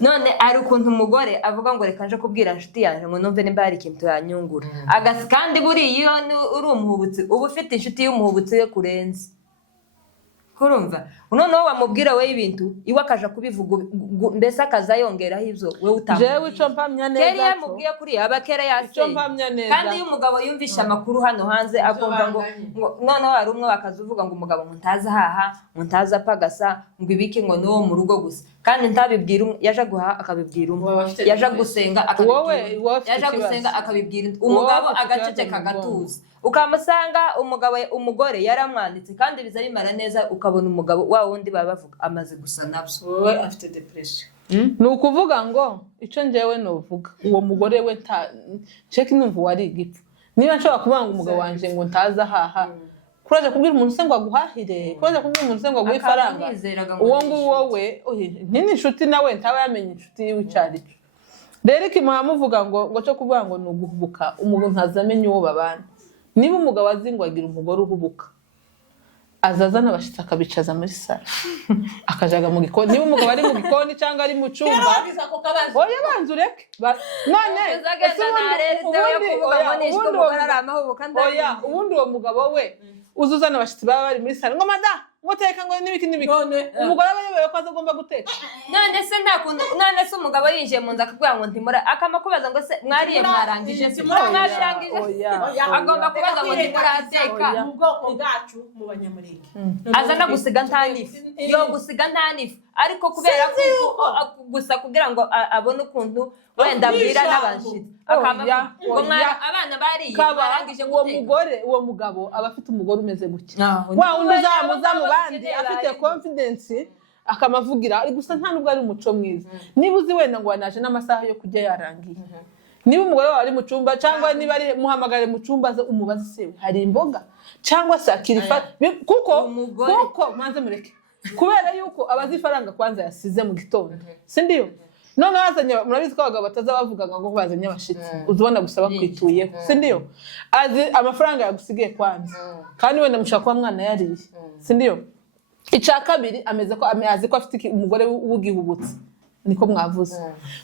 none ari ukuntu umugore avuga ngo reka nje kubwira inshuti yanjye ngo numve nimba hari ikintu yanyungura agasi kandi buri iyo uri umuhubutsi uba ufite inshuti y'umuhubutsi we kurenza kurumva noneho wamubwira we ibintu iwe akaja kubivuga mbese akaza yongeraho ivyo we utamubwiye jewe ico mpamya neza kera yamubwiye kuri abakera ico yaseye mpamya neza kandi iyo umugabo yumvisha amakuru hano hanze akumva ngo noneho hari umwe bakazuvuga ngo umugabo muntaza haha muntaza pagasa ngo ibiki ngo niwo mu rugo gusa kandi ntabibwira yaje guha akabibwira yaje gusenga akabibwira umugabo agaceceka agatuza ukamusanga umugore yaramwanditse kandi biza bimara neza ukabona umugabo wa wundi bavuga amaze gusa nabyo wowe afite depression ni ukuvuga ngo icyo njyewe novuga uwo mugore we nsheke numva wari igipfu niba nshobora kuvuga ngo umugabo wanje ngo ntaza haha kuraje kubwira umuntu se ngo aguhahire kuraje kubwira umuntu se ngo aguhe ifaranga uwo nguwo we nyine inshuti nawe ntaba yamenye inshuti yiwe icari cyo rero ikimuha muvuga ngo cyo kuvuga ngo ni uguhubuka umuntu ntazamenye uwo babana niba umugabo azi ngo agira umugore uhubuka azazana abashitsi akabicaza muri sala akajaga mu gikoni niba umugabo ari mu gikoni cyangwa ari mu cyumba oya banza ureke none ubundi uwo mugabo we uzuzana abashitsi baba bari muri sala ngo mada ngoteka ngo nibiki umugore aba yobewe ko azagomba guteka none se umugabo yinjiye mu nzu akabwira ngo ntimura akamakubaza ngo se mwariye mwarangije se mwashangije agomba kubaza ngo ntimurateka mu bwoko bwacu mu banyamurenge aza no gusiga ntanifu yo gusiga ntanifu ariko kubera ko gusa kugira ngo abone ukuntu wenda mbwira n'abashitsi abana bariye barangije uwo mugabo aba afite umugore umeze gutya wa undi uzamuza mu bandi afite confidence akamavugira gusa nta nubwo ari umuco mwiza niba uzi wenda ngo wanaje n'amasaha yo kujya yarangiye niba umugore wawe ari mu cyumba cyangwa niba ari muhamagare mu cyumba umubaze se hari imboga cyangwa se akirifa kuko manze mureke kubera yuko abazi ifaranga kwanza yasize mu gitondo sindiyo none bazanye murabizi ko abagabo bataza bavugaga ngo bazanye abashitsi uzubona gusa bakwituyeho sindiyo azi amafaranga yagusigaye kwanza kandi wenda mushaka kuba mwana yariye sindiyo icya kabiri ameze ko azi ko afite umugore w'ugihubutse niko mwavuze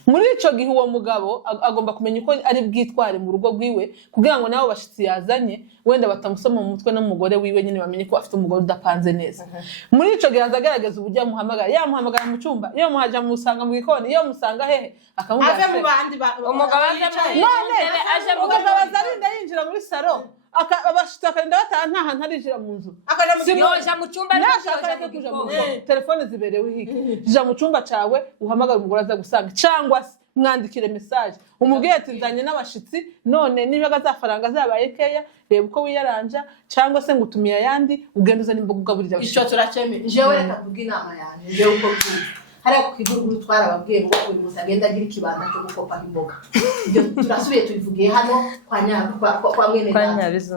muri ico gihe uwo mugabo agomba kumenya uko ari bwitware mu rugo rwiwe kugira ngo nabo bashitsi yazanye wenda batamusoma mu mutwe n'umugore wiwe nyine bamenye ko afite umugore udapanze neza muri ico gihe azagaragaza uburyo yamuhamagara mu cyumba iyo muhaja musanga mu gikoni iyo musanga hehe akamubwira ave mu bandi umugabo aje mu umugabo azarinda yinjira muri salo abashitsi akarinda bataha nta hantu arinjira mu nzu yoja mu cyumba telefone ziberewe hiki jya mu cyumba cawe uhamagara umugore aza gusanga cyangwa se mwandikire message umubwiye ati nzanye n'abashitsi none niba gazafaranga zabaye keya reba uko wiyaranja cyangwa se ngutumiye ayandi ugenda uzana imboga ugaburira abashitsi ico turakeme jewe reka kuvuga inama yanjye jewe uko byumva hariya ku kiguruguru twarababwiye ngo uyu munsi agenda agira ikibanda cyo gukopaho imboga ibyo turasubiye tubivugiye hano kwa mwene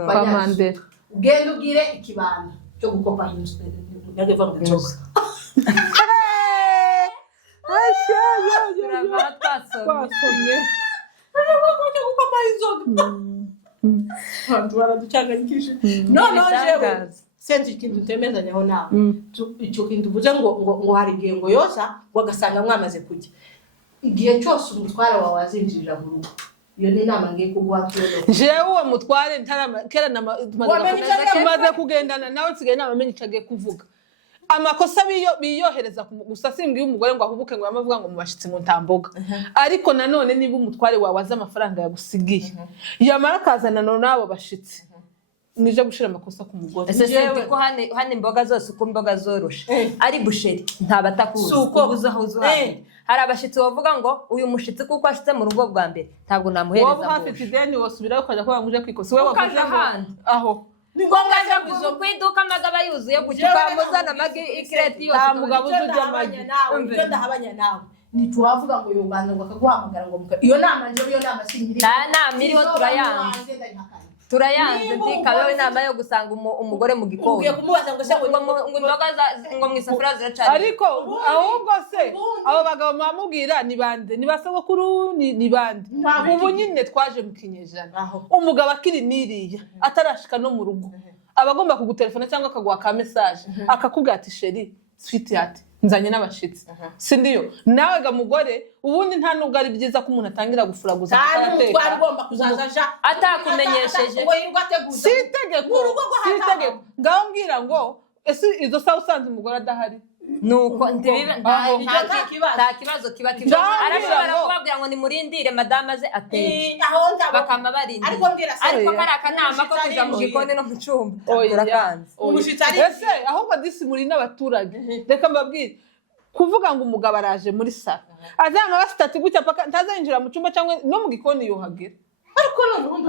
kwa Mandela ugenda ugire ikibanda cyo gukopaho inzoga jewe senze ikintu utemezanyaho nawe icyo kintu uvuze ngo hari igihe ngo yosa wagasanga mwamaze kujya igihe cyose umutware wawe azinjirira mu rugo iyo ni inama ngiye kuguha jewe uwo mutware kera tumaze kugendana nawe nsigaye namamenye icyo agiye kuvuga amakosa biyohereza gusa simbwiye umugore ngo ahubuke ngo yamavuga ngo mubashitsi mu ntamboga ariko nanone niba umutware wawe azi amafaranga yagusigiye yamara akazana n'abo bashitsi nije gushira amakosa ku mugore ese senti ko hane imboga zose uko imboga zoroshe ari busheri ntabatakuzi ubuza aho hari abashitsi bavuga ngo uyu mushitsi kuko ashitse mu rugo bwa mbere ntabwo namuhereza wowe hafite ideni wasubira ukajya kwa nguje kwikosa wewe wavuze aho ni ngombwa ko kwiduka amagaba yuzuye gucyukamuzana amagi ikireti yose mugabo uzujya amagi ibyo ndahabanya nawe nituwavuga ngo yubanza ngo akaguhamagara ngo iyo nama nje iyo nama sinyiri nama iriho turayanze ndikabeho inama yo gusanga umugore mu gikoni ugiye kumubaza ngo se ngo imboga ngo mu isafuriya ziracana ariko ahubwo se abo bagabo bamubwira ni bande ni basogokuru ni bande ubu nyine twaje mu kinyejana umugabo akiri niriya atarashika no mu rugo abagomba kugutelefona cyangwa akaguha ka message akakubwira ati sheri sweetheart nzanye n'abashitsi sindiyo nawe ga mugore ubundi nta nubwo ari byiza ko umuntu atangira gufuraguza atateka twari bomba kuzazaja atakumenyesheje ngo yirwa ateguza sitegeko ngaho mbwira ngo ese izo saha usanze umugore adahari nuko ntibibe nta kibazo kiba arashobora kubabwira ngo nimurindire madame aze ateke bakama barindira ariko kari akanama ko kuja mu gikoni no mu cyumba turakanze ese ahubwo disi muri n'abaturage reka mbabwire kuvuga ngo umugabo araje muri sara azama basitati gutya paka ntazayinjira mu cyumba cyangwa no mu gikoni yohagera ariko n'ubundi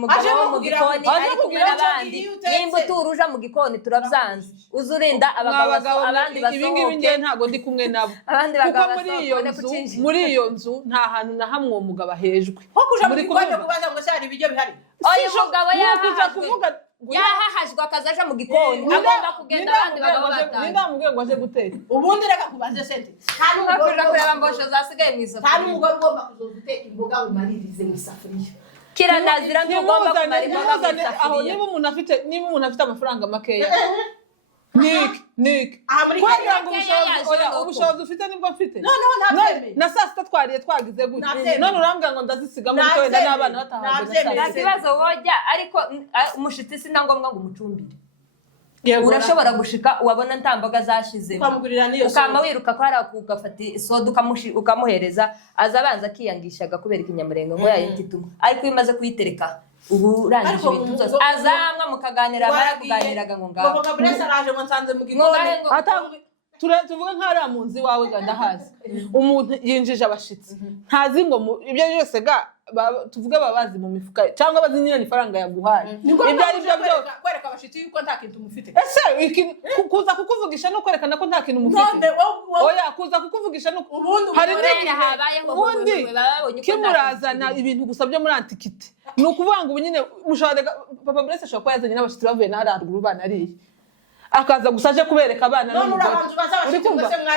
mugabo wo mu gikoni ari kumwe n'abandi nimba uturuja mu gikoni turabyanze uzurinda abagabo abandi basohoke ibi ngibi ngiye ntago ndi kumwe nabo kuko muri iyo nzu nta hantu na hamwe uwo mugabo ahejwe muri kubaza kubaza ngo cyari ibiryo bihari oya mugabo yahahajwe akazaja mu gikoni agomba kugenda abandi bagabo batanu nindamubwiye ngo aje guteka ubundi reka kubaze sente nta n'umugore kureba mbosho zasigaye mu isafuriya nta n'umugore ugomba kuzoza guteka imboga umaririze mu isafuriya kiranazira ntugomba kumara imboga mu isafuriya aho niba umuntu afite amafaranga makeya Nick kugira ngo ubushobozi ufite nibwo mfite noneho ntabyemeye na saa sita twariye twagize gutya none urambwira ngo ndazisiga muri wenda n'abana batahaje nta kibazo wojya ariko umushitsi si na ngombwa ngo umucumbire urashobora gushika wabona nta mboga zashizeho ukama wiruka ko hari ugafata isoda ukamuhereza aza abanza akiyangishaga kubera ikinyamurenga ngo yayitituma ariko iyo umaze kuyitereka ubu urangije ibintu byose azamwa mukaganira barakuganiraga ngo ngaho ngo Gabriel araje ngo nsanze mu gikoni tuvuge nk'ariya mu nzu iwawe ga ndahazi umuntu yinjije abashitsi ntazi ngo ibyo byose ga tuvuge babazi mu mifuka cyangwa bazi nyine ifaranga yaguhaye ibyo ari byo byose kwereka abashitsi yuko nta kintu mufite ese kuza kukuvugisha no kwerekana ko nta kintu mufite oya kuza kukuvugisha no hari ubundi kimurazana ibintu gusa byo muri antikite ni ukuvuga ngo ubu nyine papa Blesse ashobora kuba yazanye n'abashitsi bavuye n'ahari haruguru banariye akaza gusa aje kubereka abana n'umugore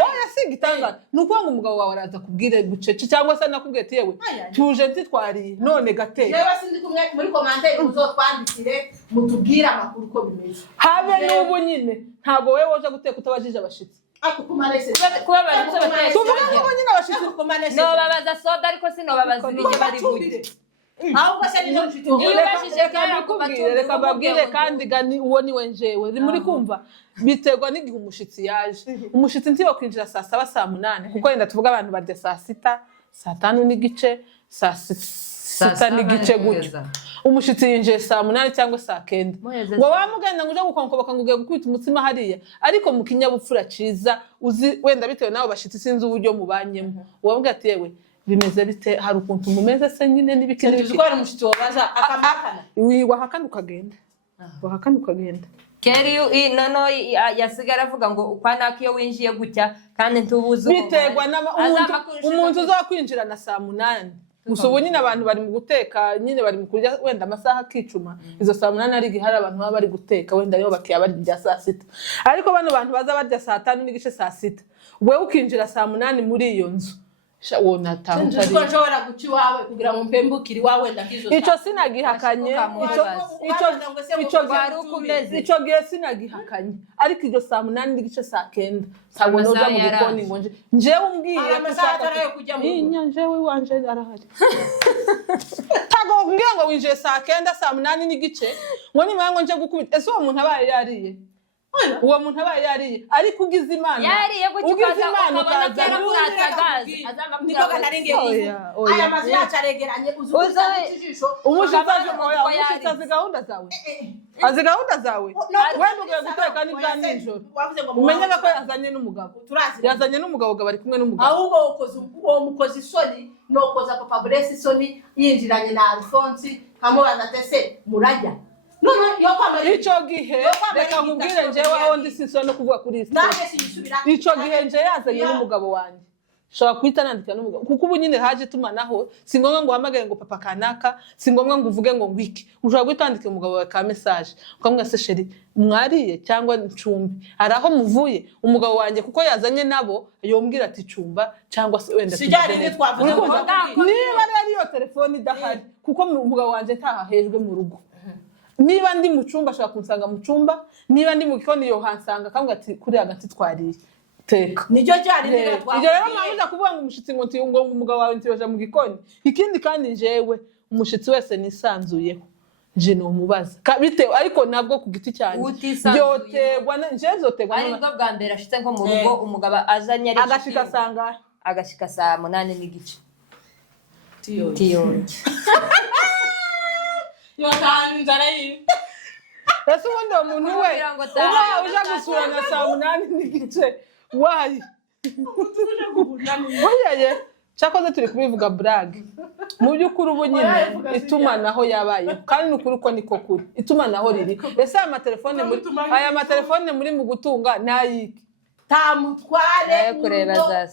oya sigitanga ni ukuvuga ngo umugabo wawe araza kubwire gucece cyangwa se nakubwiye ati yewe tuje ntitwariye none gateye yewe sindi kumwe muri commentaire uzotwandikire mutubwire amakuru uko bimeze habe n'ubu nyine ntabwo wewe woje guteka utabajije abashitsi kuba bazi bateka tuvuga ngo nyine abashitsi no babaza soda ariko sino babaza ibiryo bari burye ahubwo se nizo nshuti reka babwire kandi gani uwo niwe njewe muri kumva biterwa n'igihe umushitsi yaje umushitsi ntiyo kwinjira saa 7 saa 8 kuko yenda tuvuga abantu barya saa 6 saa 5 n'igice saa 6 n'igice gutyo umushitsi yinjiye saa 8 cyangwa saa 9 ngo wamugenda ngo uje gukonkoboka ngo ugiye gukubita umutsima hariya ariko mu kinyabupfura ciza uzi wenda bitewe nawe bashitsi sinzi uburyo mubanyemo wabwira ati yewe bimeze bite hari ukuntu mumeze se nyine n'ibikindi bizwara umushitsi wabaza akamakana wahakana ukagenda wahakana ukagenda keri nono yasigara avuga ngo ukwanaka iyo winjiye gutya kandi ntubuze biterwa umuntu uzakwinjira na saa 8 gusa ubu nyine abantu bari mu guteka nyine bari mu kurya wenda amasaha akicuma izo saa 8 ari gihari abantu baba bari guteka wenda yo bakiya barya saa 6 ariko bano bantu baza barya saa 5 n'igice saa 6 wewe ukinjira saa 8 muri iyo nzu wona tangu nshobora guci wawe kugira ngo mpembukire wawe ndakizo ico sinagihakanye ico gihe sinagihakanye ariko iryo saa 8 n'igice saa 9 ntabwo noza mu gikoni ngo njewe umbwiye njewe wanje arahari tago ngira ngo winje saa 9 saa 8 n'igice ngo nyuma ngo nje gukubita ese uwo muntu abaye yariye uwo muntu abaye yariye ariko ugize imana yariye ugize imana ukazana gazi niko kanarengeye aya mazi yacaregeranye uzuza ijisho umushitsi gahunda zawe azi gahunda zawe wenda ugiye guteka n'ibya nijoro umenye ko yazanye n'umugabo yazanye n'umugabo bari kumwe n'umugabo ahubwo uwo mukozi isoni no koza papa Blesse isoni yinjiranye na Alphonse kamubaza tese murajya none yo kwamara ico gihe reka nkubwire njewe aho ndi siso no kuvuga kuri isi ico gihe nje yazanye n'umugabo wanje shobora kwita nandika n'umugabo kuko ubu nyine haje tumanaho singombwa ngo uhamagare ngo papa kanaka singombwa ngo uvuge ngo ngwiki ushobora kwitandika umugabo wa ka message ukamubwira se sheri mwariye cyangwa ncumbi araho muvuye umugabo wanje kuko yazanye nabo yombwira ati cumba cyangwa se wenda sijari twavuze niba rero iyo telefone idahari kuko umugabo wanje ntahahejwe mu rugo niba ndi mu cyumba ashaka kunsanga mu cyumba niba ndi mu gikoni yo hansanga kambwa ati kuri hagati twariye teka nicyo cyari ngira twavuye iyo rero mpamvu kuvuga ngo umushitsi ngo ntiyungo umugabo wawe ntiyoje mu gikoni ikindi kandi njewe umushitsi wese nisanzuyeho nje nomubaza bitewe ariko nabwo ku giti cyane byoterwa nje zoterwa ari bwo bwa mbere ashitse nko mu rugo umugabo azanye ari agashika saa 8:30 tiyo yo kandi nzara yi ese ubundi umuntu we uba uje gusura na saa 8:30 wayi oyaye cyakoze turi kubivuga brag mu by'ukuri ubu nyine itumanaho yabaye kandi n'ukuri uko niko kuri itumanaho riri ese aya matelefone muri mu gutunga nayiki tamutware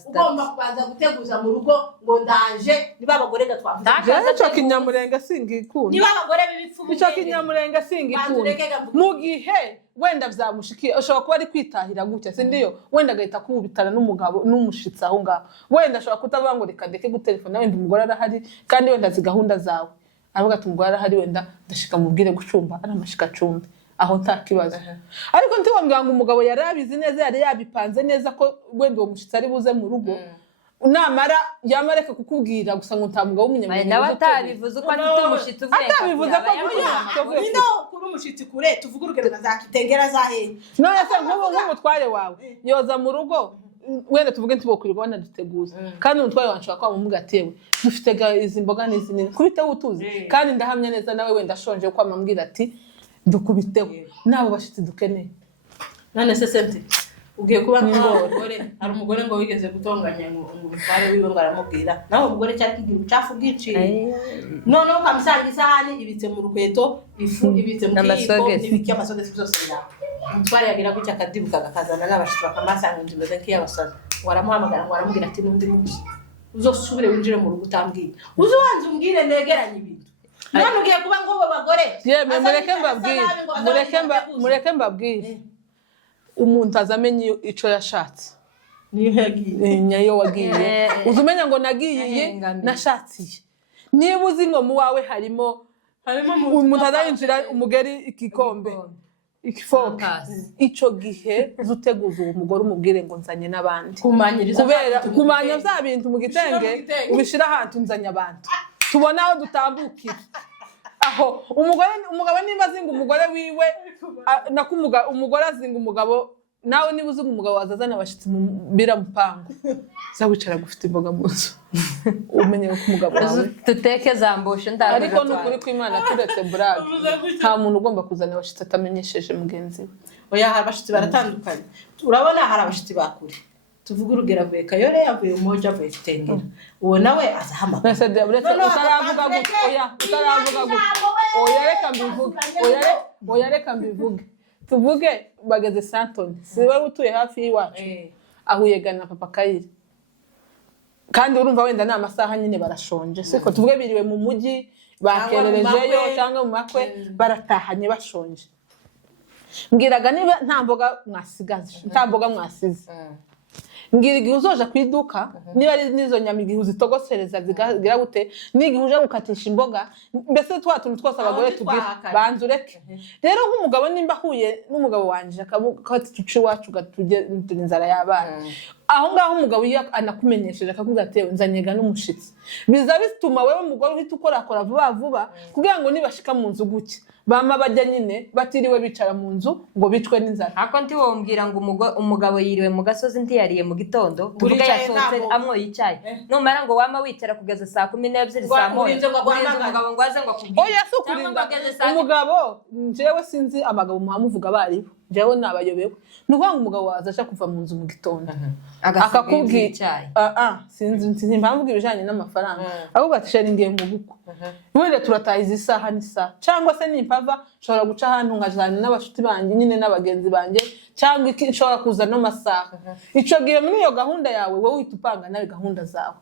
ugomba kubanza guteguza mu rugo ngo ndaje niba abagore gatwavuze cyo kinyamurenga singikunda niba abagore b'ibipfumu cyo kinyamurenga singikunda mu gihe wenda vyamushikiye ushobora kuba ari kwitahira gutya sindiyo wenda agahita kubitana n'umugabo n'umushitsi aho ngaho wenda ashobora kutavuga ngo reka ndeke gutelefona wenda umugore arahari kandi wenda zigahunda zawe avuga ati umugore arahari wenda ndashika mubwire gucumba ari amashika cumbi aho ntakibazo ariko ntiwambwira ngo umugabo yarabizi neza yari yabipanze neza ko wenda uwo mushitsi ari buze mu rugo namara yamareka kukubwira gusa ngo ntamugabo w'umunyamwuga nawe atabivuze ko afite umushitsi uvuye atabivuze ko nindo kuri umushitsi kure tuvuga urugero zakitengera zahe none se nk'umutware wawe yoza mu rugo wenda tuvuge ntibokwirirwa banaduteguza kandi umutware wacu akwa mumuga atewe dufite izi mboga n'izi nini kubiteho utuzi kandi ndahamya neza nawe wenda ashonje uko amambwira ati dukubiteho nabo bashitsi dukeneye none se sente ugiye kuba nk'umugore hari umugore ngo wigeze gutonganya ngo umutware wiwe ngo aramubwira naho umugore cyakigira ucafu bwinshi none ukamusanga isahani ibitse mu rukweto ifu ibitse mu kiyiko n'ibiki amasogesi byose biraho umutware yagira gutya akadibuka akazana n'abashitsi bakamasanga inzu imeze nk'iy'abasaza waramuhamagara ngo aramubwira ati n'undi munsi uzosubire winjire mu rugo utambwira uzubanza umbwire negeranye ibintu none ugiye kuba ngo bagore yeme mureke mbabwire umuntu azamenye ico yashatse niyo wagiye uzumenya ngo nagiye nashatsiye niba uzi ngo mu wawe harimo umuntu azayinjira umugeri ikikombe ikifoke ico gihe uzuteguza uwo mugore umubwire ngo nzanye n'abandi kubera kumanya vya bintu mu gitenge ubishira ahantu nzanye abantu tubona aho dutambukira aho umugabo niba azinga umugore wiwe nakumuga umugore azinga umugabo nawe niba uzinga umugabo wazazana abashitsi biramupangu zawicara gufite imboga mu nzu umenye ko umugabo wawe tuteke zamboshe ndaga ariko n'ukuri ko Imana turetse brag nta muntu ugomba kuzana abashitsi atamenyesheje mugenzi we oya hari abashitsi baratandukanye urabona hari abashitsi bakuri tuvuga urugero avuye Kayore avuye Umoja avuye Kitengera uwo nawe azahamagara nese debretse utaravuga gutya oya reka mbivuge tuvuge bageze Santoni siwe utuye hafi y'iwacu ahuyegana papa Kayire kandi urumva wenda na amasaha nyine barashonje siko tuvuge biriwe mu muji bakererejeyo cyangwa mu makwe baratahanye bashonje mbwiraga niba nta mboga mwasize ngira igihe uzoja kwiduka niba ari nizo nyamigihe uzitogosereza zigira gute n'igihe uje gukatisha imboga mbese tuntu twose abagore tugira banzureke rero nk'umugabo nimba ahuye n'umugabo wanje akati tuci wacu gatuje inzara y'abana aho ngaho umugabo iyo anakumenyesheje akavuga ati nzanyega n'umushitsi biza bituma wewe umugore uhita ukora vuba kugira ngo nibashika mu nzu guke bama bajya nyine batiriwe bicara mu nzu ngo bicwe n'inzara ako nti wombwira ngo umugabo yiriwe mu gasozi ntiyariye mu gitondo tuvuga yasohotse amwo yicaye numara ngo wama wicara kugeza saa 12 saa 1 umugabo ngo aze ngo akubwire oya sukurinda umugabo njewe sinzi abagabo muhamuvuga baribo jewe nabayobewe nuko ngo umugabo wazaje kuva mu nzu mu gitondo akakubwira sinzi impamvu ibijanye n'amafaranga ahubwo atishera ngiye mu buko wende turatahiza isaha n'isaha cyangwa se nimpava nshobora guca ahantu nkajana n'abashuti banje nyine n'abagenzi banje cyangwa nshobora kuza no masaha ico gihe muri iyo gahunda yawe wowe uhita upanga nawe gahunda zawe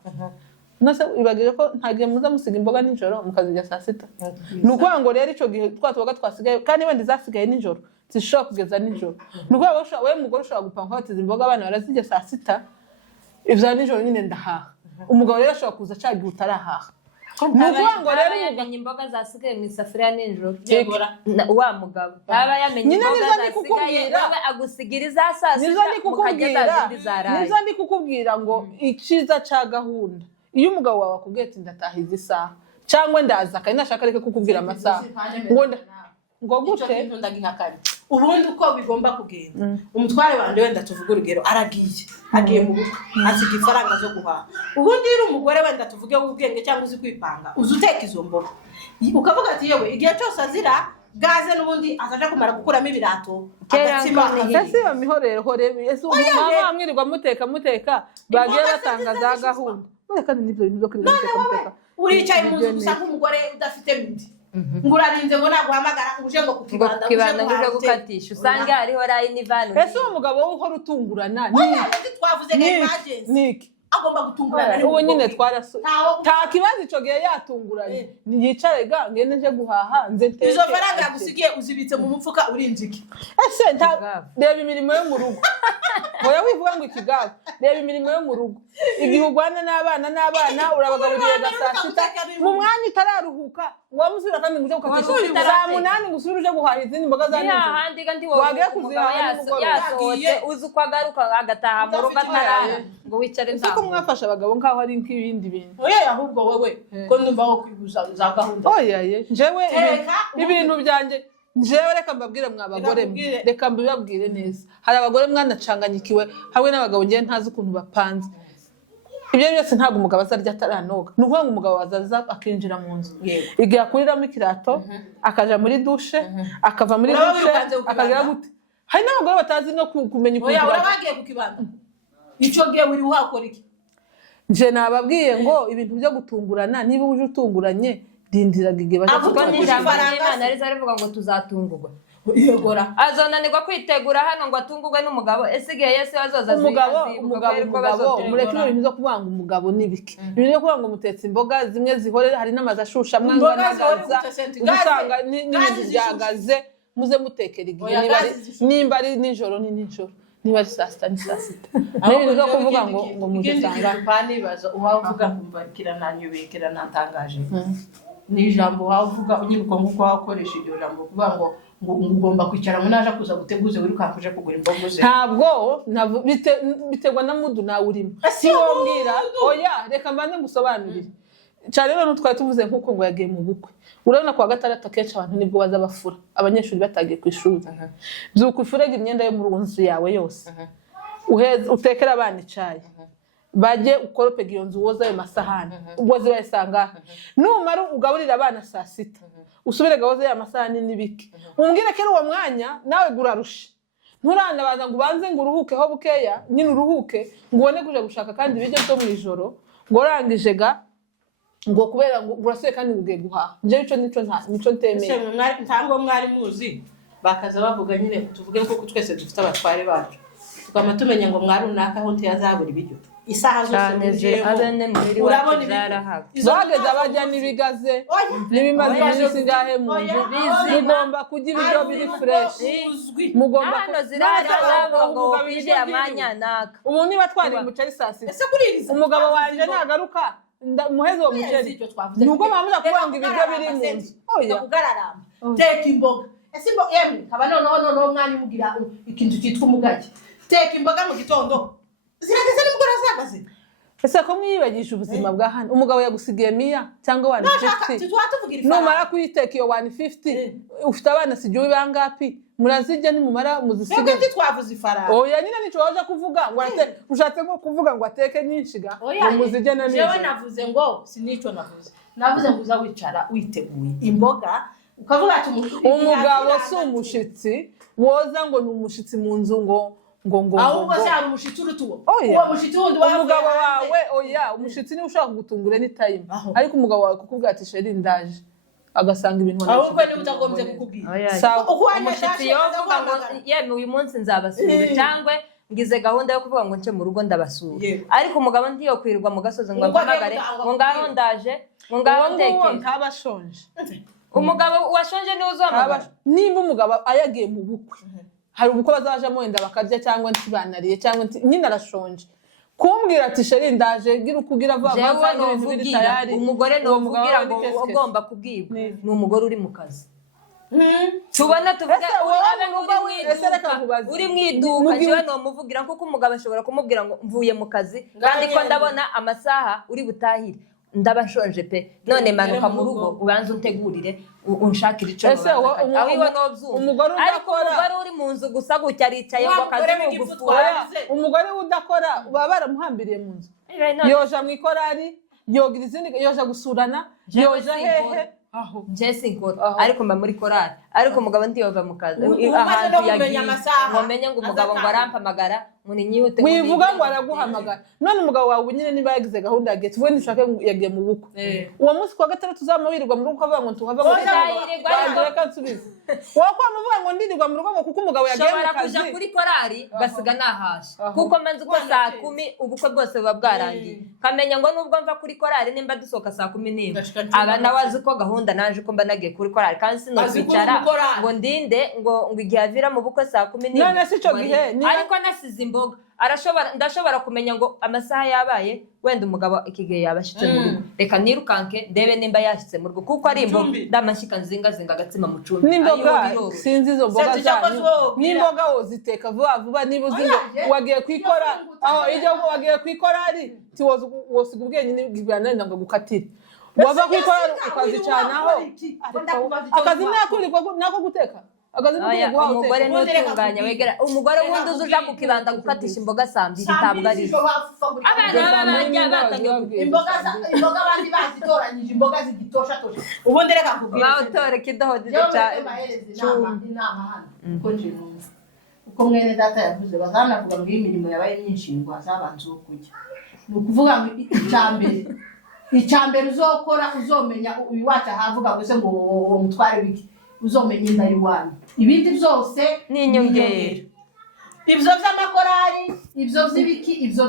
nase ibagire ko ntagiye muza musiga imboga nijoro mukazijya saa 6 nuko ngo rero ico gihe twatubaga twasigaye kandi wende zasigaye nijoro zishobora kugeza nijoro nuko wewe mugore ushobora gupanga hatiza imboga abana barazijya saa 6 ivya nijoro nyine ndahaha umugabo rero ashobora kuza cagiye utarahaha nuko ngo rero yamenye imboga zasigaye mu isafuriya nijoro wa mugabo aba yamenye imboga zasigaye nawe agusigira za saa 6 nizo ndi kukubwira ngo iciza ca gahunda iyo umugabo wawe akubwiye ati ndatahiza isaha cyangwa ndaza kandi nashaka areke kukubwira amasaha ngo gute ubundi uko bigomba kugenda umutware wanje wenda tuvuge urugero agiye mu bukwe asiga ifaranga zo guhaha ubundi iri umugore wenda tuvuge w'ubwenge cyangwa uzi kwipanga uzi uteka izo mboga ukavuga ati yewe igihe cyose azira gaze n'ubundi azaja kumara gukuramo ibirato agatsima ese iyo mihorero ese mama amwirirwa muteka bagiye batanga za gahunda kandi nivyo bintu byo kwirirwa muteka uricaye mu nzu gusa nk'umugore udafite midi ngurarinze ngo naguhamagara uje ngo kukibanda uje gukatisha usanga hariho rayi n'ivanu ese uwo mugabo uhora utungurana twavuze ngo niki agomba gutungurana ubu nyine nta kibazo ico gihe yatunguranye yicare ga ngende nje guhaha nze nteke izo faranga yagusigiye uzibitse mu mupfuka urinjiki ese reba imirimo yo mu rugo oya wivuga ngo ikigabo reba imirimo yo mu rugo igihe ugwana n'abana urabagaburira gasashita mu mwanya utararuhuka wamusubira kandi ngo uje gukatisha saa 8 ngo usubire uje guhaha izindi mboga za nijoro handi kandi wagiye kuzihaha yasohotse uzi ko agaruka agataha mu rugo atarara ngo wicare nta ko mwafasha abagabo nkaho ari nk'ibindi bintu oya ahubwo wowe ko ndumva wo kwibuza za gahunda oya jewe ibintu byanje jewe reka mbabwire mwabagore reka mbibabwire neza hari abagore mwanacanganyikiwe hamwe n'abagabo ngiye ntazi ukuntu bapanze ibyo byose ntabwo umugabo azarya ataranoga ni ukuvuga ngo umugabo azaza akinjira mu nzu igihe akuriramo ikirato akaja muri dushe akava muri dushe akagira gute hari n'abagore batazi no kumenya ukuntu urabagiye kukibanda ico gihe wiri uhakora iki nje nababwiye ngo ibintu byo gutungurana niba uje utunguranye rindiraga igihe Imana arivuga ngo tuzatungurwa yegora azonanirwa kwitegura hano ngo atungurwe n'umugabo ese igihe Yesu azoza umugabo mureke ibintu byo kuvuga ngo umugabo nibiki ibintu byo kuvuga ngo mutetse imboga zimwe zihore hari n'amazi ashusha mwanga nagaza usanga n'ibintu byagaze muze mutekera igihe nimba ari nijoro ni nijoro niba ari saa sita ni saa sita n'ibintu byo kuvuga ngo muzisanga banibaza uwavuga kumva kirananyubeye kiranantangaje ni ijambo wavuga unyibuka nguko wakoresha iryo jambo kuvuga ngo ugomba kwicara ngo naje kuza guteguze uri kakuje kugura imbogo ze ntabwo bitegwa na mudu nawe urimo si wombwira oya reka mbanze ngusobanurire cyane rero twari tuvuze nkuko ngo yagiye mu bukwe urabona kwa gatandatu akenshi abantu nibwo baza bafura abanyeshuri batagiye ku ishuri byuko ufurega imyenda yo mu nzu yawe yose utekera abana icayi baje ukoropega iyo nzu woza ayo masahani ubwo zirayisanga numara ugaburira abana saa 6 usubire gawoze ya masahani n'ibiki umbwire kero uwo mwanya nawe gurarusha nturana baza ngo banze ngo uruhuke ho bukeya nyine uruhuke ngo ubone kuje gushaka kandi ibiryo byo mu ijoro ngo rangije ga ngo kubera ngo urasuye kandi ugiye guhaha nje nico ntemeye ntango mwari muzi bakaza bavuga nyine tuvuge ko twese dufite abatware bacu tukama tumenya ngo mwari unaka ho ntiyazabura ibiryo isaha zose abene muri urabona bageza bajya nibigaze nibimaze iminsi ngahe mu nzu mugomba kujya ibiryo biri fresh mugomba hano zirara ngo bije amanya naka ubu niba twari umuceri saa 6 umugabo wanje nagaruka muheze wo muceri nuko bamuza kubanga ibiryo biri mu nzu oya kugararamba teka imboga ese imboga yemwe kaba noneho mwanya mugira ikintu cyitwa umugage teka imboga mu gitondo zirageze n'umugore azagaze ese ko mwibagisha ubuzima bwa hano umugabo yagusigiye 100 cyangwa 150 numara kuyiteka iyo 150 ufite abana sigiye bangapi murazijya nimumara muzisiga ntabwo twavuze ifaranga oya nyine nico waje kuvuga ngo ushatse ngo kuvuga ngo ateke nyinshi muzijya na nijoro jewe navuze ngo sinico navuze ngo uza wicara witeguye imboga ukavuga ati umugabo si umushitsi woza ngo ni umushitsi mu nzu ngo ahubwo se hari umushitsi urutuwo uwo mushitsi wundi wawe umugabo wawe oya umushitsi ni ushaka gutungura ni time ariko umugabo wawe kukubwira ati sheri ndaje agasanga ibintu ahubwo ni utagombye kukubwira umushitsi yovuga ngo yeme uyu munsi nzabasura cyangwa ngize gahunda yo kuvuga ngo nce mu rugo ndabasura ariko umugabo ntiyo kwirirwa mu gasozi ngo mpamagare ngo ngaho ndaje ngo ngaho ndeke ntabashonje umugabo washonje ni uzamagara nimba umugabo ayagiye mu bukwe hari ubukwe bazajamo wenda bakarya cyangwa ntibanariye cyangwa nyine arashonje kumbwira ati sheri ndaje gira ukugira vuba bazanye ibintu biri tayari umugore no kugira ngo ugomba kubwirwa ni umugore uri mu kazi tubona tuvuga uri mu iduka jewe no muvugira kuko umugabo ashobora kumubwira ngo mvuye mu kazi kandi ko ndabona amasaha uri butahire ndaba nshonje pe none manuka mu rugo ubanza untegurire unshakira icyo ese aho iwe novyumva umugore ariko udakora umugore uri mu nzu gusa gutya aricaye ngo akazi ni ugufura umugore udakora baba baramuhambiriye mu nzu yoja mu ikorari yogira izindi yoja gusurana yoja hehe aho nje sinkora ariko mba muri korari ariko umugabo ndiyova mu kazi ahantu yagiye nkomenye ngo umugabo ngo arampamagara ngo ninyihute wivuga ngo araguhamagara none umugabo wawe nyine niba yagize gahunda yagiye tuvuge nishake yagiye mu bukwe uwo munsi kwa gatandatu uzamuwirirwa mu rugo ukavuga ngo tuhava ngo reka nsubize wowe kwa muvuga ngo ndirirwa mu rugo ngo kuko umugabo yagiye mu kazi kuja kuri korari gasiga nahasha kuko manzi ko saa 10 ubukwe bwose buba bwarangiye kamenya ngo nubwo mva kuri korari nimba dusoka saa 10 aba nawe azi ko gahunda naje ko mba nagiye kuri korari kandi sinokwicara ngo ndinde ngo igihe avira mu bukwe saa 10 none si cyo gihe ariko nasize imboga ndashobora kumenya ngo amasaha yabaye wenda umugabo ikigihe yabashitse mu rugo reka nirukanke ndebe nimba yashitse mu rugo kuko ari imboga ndamashyika nzinga agatsima mu cumbi n'imboga sinzi izo mboga zanyu n'imboga woziteka vuba niba uzi ngo wagiye kwikora aho ijya ngo wagiye kwikora ari wosiga ubwenge n'ibwananira ngo gukatire wava kwikora ukazicanaho akazi nako guteka umugore n'utunganya wegera umugore wundi uzuja ku kibanda gukatisha imboga saa 2 ntabwo ari abana batangiye imboga abandi bazitoranyije imboga zigitoshatoshye ubundi reka kubwira bawutore kidohodije cyane inama hano uko nje numva uko mwene data yavuze bazanavuga ngo imirimo yabaye myinshi ngo azabanze kujya ni ukuvuga ngo icyambere uzokora uzomenya uyu wacu ahavuga ngo se ngo umutware wiki uzomenya inda y'Iwanyu ibindi byose ni inyongera ibyo by'amakorari ibyo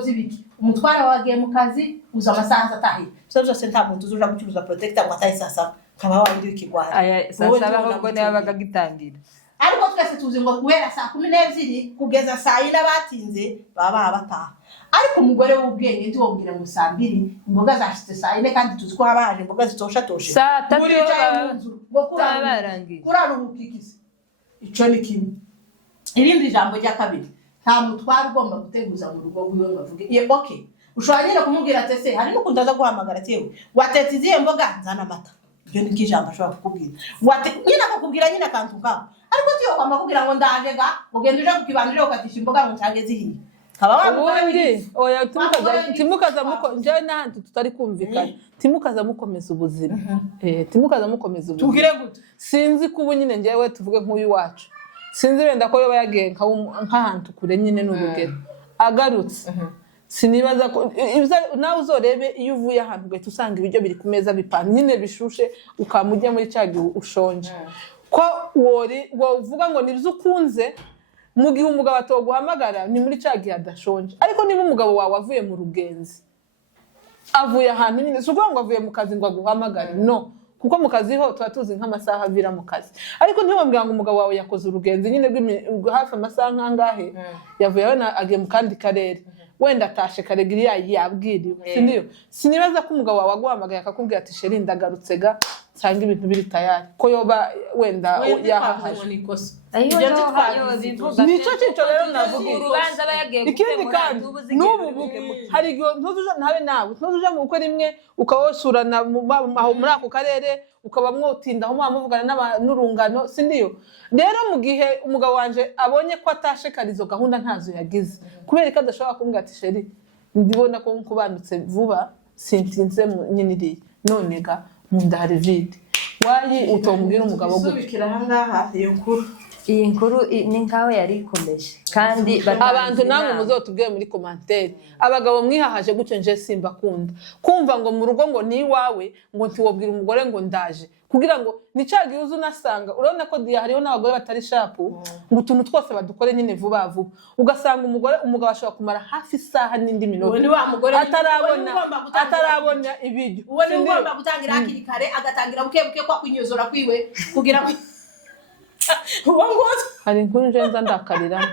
by'ibiki umutware wagiye mu kazi uza amasaha atahiye byo byose nta muntu uzuja gucuruza protector ngo atahe sasa kaba wandi w'ikigwara sasa ahubwo ne yabaga gitangira ariko twese tuzi ngo guhera saa 12 kugeza saa 4 batinze baba bataha ariko umugore w'ubwenge ndi wobwira ngo saa 2 imboga zashitse saa 4 kandi tuzi ko habaje imboga zitoshatoshye saa 3 ngo kuraruhuka ikisi ico ni kimwe irindi jambo rya kabiri nta mutware ugomba guteguza mu rugo rwiwe ngo avuge okay ushobora nyine kumubwira ati se hari n'ukuntu aza guhamagara tewe watetse izihe mboga nzana amata ibyo ni kijambo ashobora kukubwira nyine akakubwira nyine akantu kawe ariko tiyo kwamba kugira ngo ndaje ga ugenda uje kukibandire ukatisha imboga ngo nsange zihiye ubundi oya timukaza muko nje n'ahantu tutari kumvikana timukaza mukomeza ubuzima timukaza mukomeza ubuzima tugire gute sinzi kubu nyine njewe tuvuge nk'uyu wacu sinzi wenda ko yoba yagiye nk'ahantu kure nyine n'urugero agarutse sinibaza ko nawe uzorebe iyo uvuye ahantu ugahita usanga ibiryo biri ku meza bipana nyine bishushe ukamujya muri cya gihe ushonje ko wovuga ngo nibyo ukunze mu gihe umugabo atoguhamagara ni muri cya gihe adashonje ariko niba umugabo wawe avuye mu rugenzi avuye ahantu nyine si ukuvuga ngo avuye mu kazi ngo aguhamagare no kuko mu kazi ho tuba tuzi nk'amasaha avira mu kazi ariko ntibambwira ngo umugabo wawe yakoze urugenzi nyine hafi amasaha nk'angahe yavuye agiye mu kandi karere wenda atashe karegiriya yabwiriwe sindiyo sinibaza ko umugabo wawe aguhamagaye akakubwira ati sheri ndagarutse ga cyangwa ibintu biri tayari ko yoba wenda yahahaje nico cyico rero navuga urubanza bayagiye ikindi kandi n'ubu hari igihe ntuzuja ntabe nawe ntuzuja mu bukwe rimwe ukawosurana muri ako karere ukaba mwotinda aho muvugana n'urungano sindiyo rero mu gihe umugabo wanje abonye ko atashekara izo gahunda ntazo yagize kubera ko adashobora kumbwira ati sheri ndibona ko nkubandutse vuba sintinze nyine iriya none ga munda hari vide wayi utombwira umugabo gute subikira ahangaha iyi nkuru ni nkaho yari ikomeje kandi abantu namwe muzotubwiye muri commentaire abagabo mwihahaje gutyo nje simba kunda kumva ngo mu rugo ngo ni wawe ngo ntiwobwira umugore ngo ndaje kugira ngo nicagiye uzunasanga urabona ko hariho n'abagore batari shapu ngo utuntu twose badukore nyine vuba vuba ugasanga umugabo ashobora kumara hafi isaha n'indi minota atarabona ibiryo uwo ni ugomba gutangira hakiri kare agatangira bukebuke kwa kwinyozora kwiwe kugira ngo uwo nguwo hari inkuru nje nza ndakariramo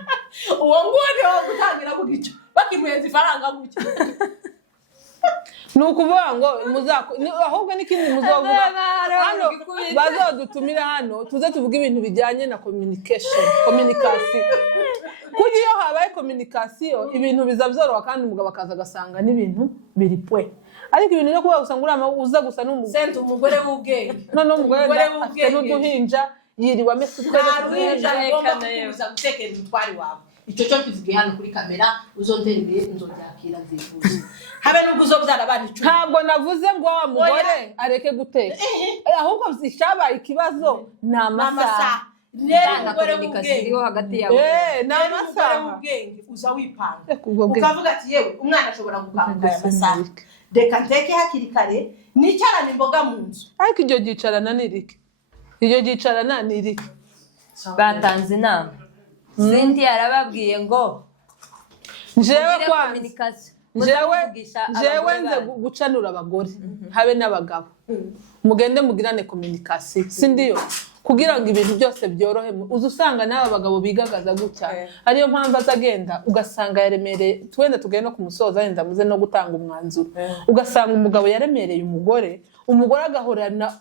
uwo nguwo ni wo gutangira bugico bakimuhenza ifaranga gutya nukuvuga ngo ahubwo n'ikindi muzovuga hano bazodutumira hano tuze tuvuga ibintu bijyanye na communication kuko iyo habaye communication ibintu biza byoroha kandi umugabo akaza agasanga n'ibintu biri pwe ariko ibintu byo kuba usanga urama uza gusa n'umugore sente umugore w'ubwenge noneho umugore Umugore afite w'ubwenge. n'uduhinja yiriwe amese nta ruhinja rugomba Yerekana kukubuza gutekera umutware wawe icyo cyo kivugiye hano kuri kamera uzondereye nzobyakira nzifuza habe n'ubwo uzobyara abana 10 ntabwo navuze ngo wa mugore areke guteka ahubwo zishabaye ikibazo ni amasaha rero na umugore communication iriho w'ubwenge hagati yawe ni rero umugore amasaha w'ubwenge uza wipanga ubwo bwenge ukavuga ati yewe umwana ashobora gukanguka aya masaha reka nteke hakiri kare nicarane imboga mu nzu ariko iryo ryicarana ni rike iryo ryicarana ni rike batanze inama Cindy yarababwiye ngo njyewe mugire kwanza communication njyewe nze gucanura abagore habe n'abagabo mugende mugirane communication sindiyo kugira ngo ibintu byose byorohe uza usanga n'aba bagabo bigagaza gutya ariyo mpamvu azagenda ugasanga yaremereye twenda tugaye no kumusoza yenda muze no gutanga umwanzuro ugasanga umugabo yaremereye umugore agahorana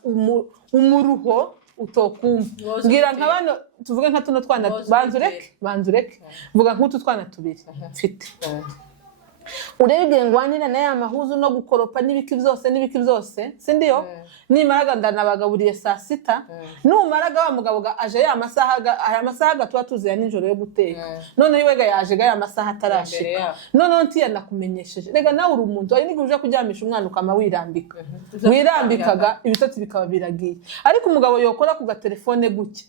umuruho utokumva ngira nka bano tuvuge nka tuno twana banzureke vuga nk'utu twana tubiri mfite urebye ngwanira na ya mahuzu no gukoropa n'ibiki byose sindiyo nimaraga ndanabagaburiye saa 6 numaraga wa mugabo aje ya masaha tuba tuziye nijoro yo guteka none yiwega yaje ga ya masaha atarashika none ntiya nakumenyesheje rega nawe uri umuntu ari niguje kuryamisha umwana ukama wirambikaga ibitotsi bikaba biragiye ariko umugabo yokora ku gatelefone guke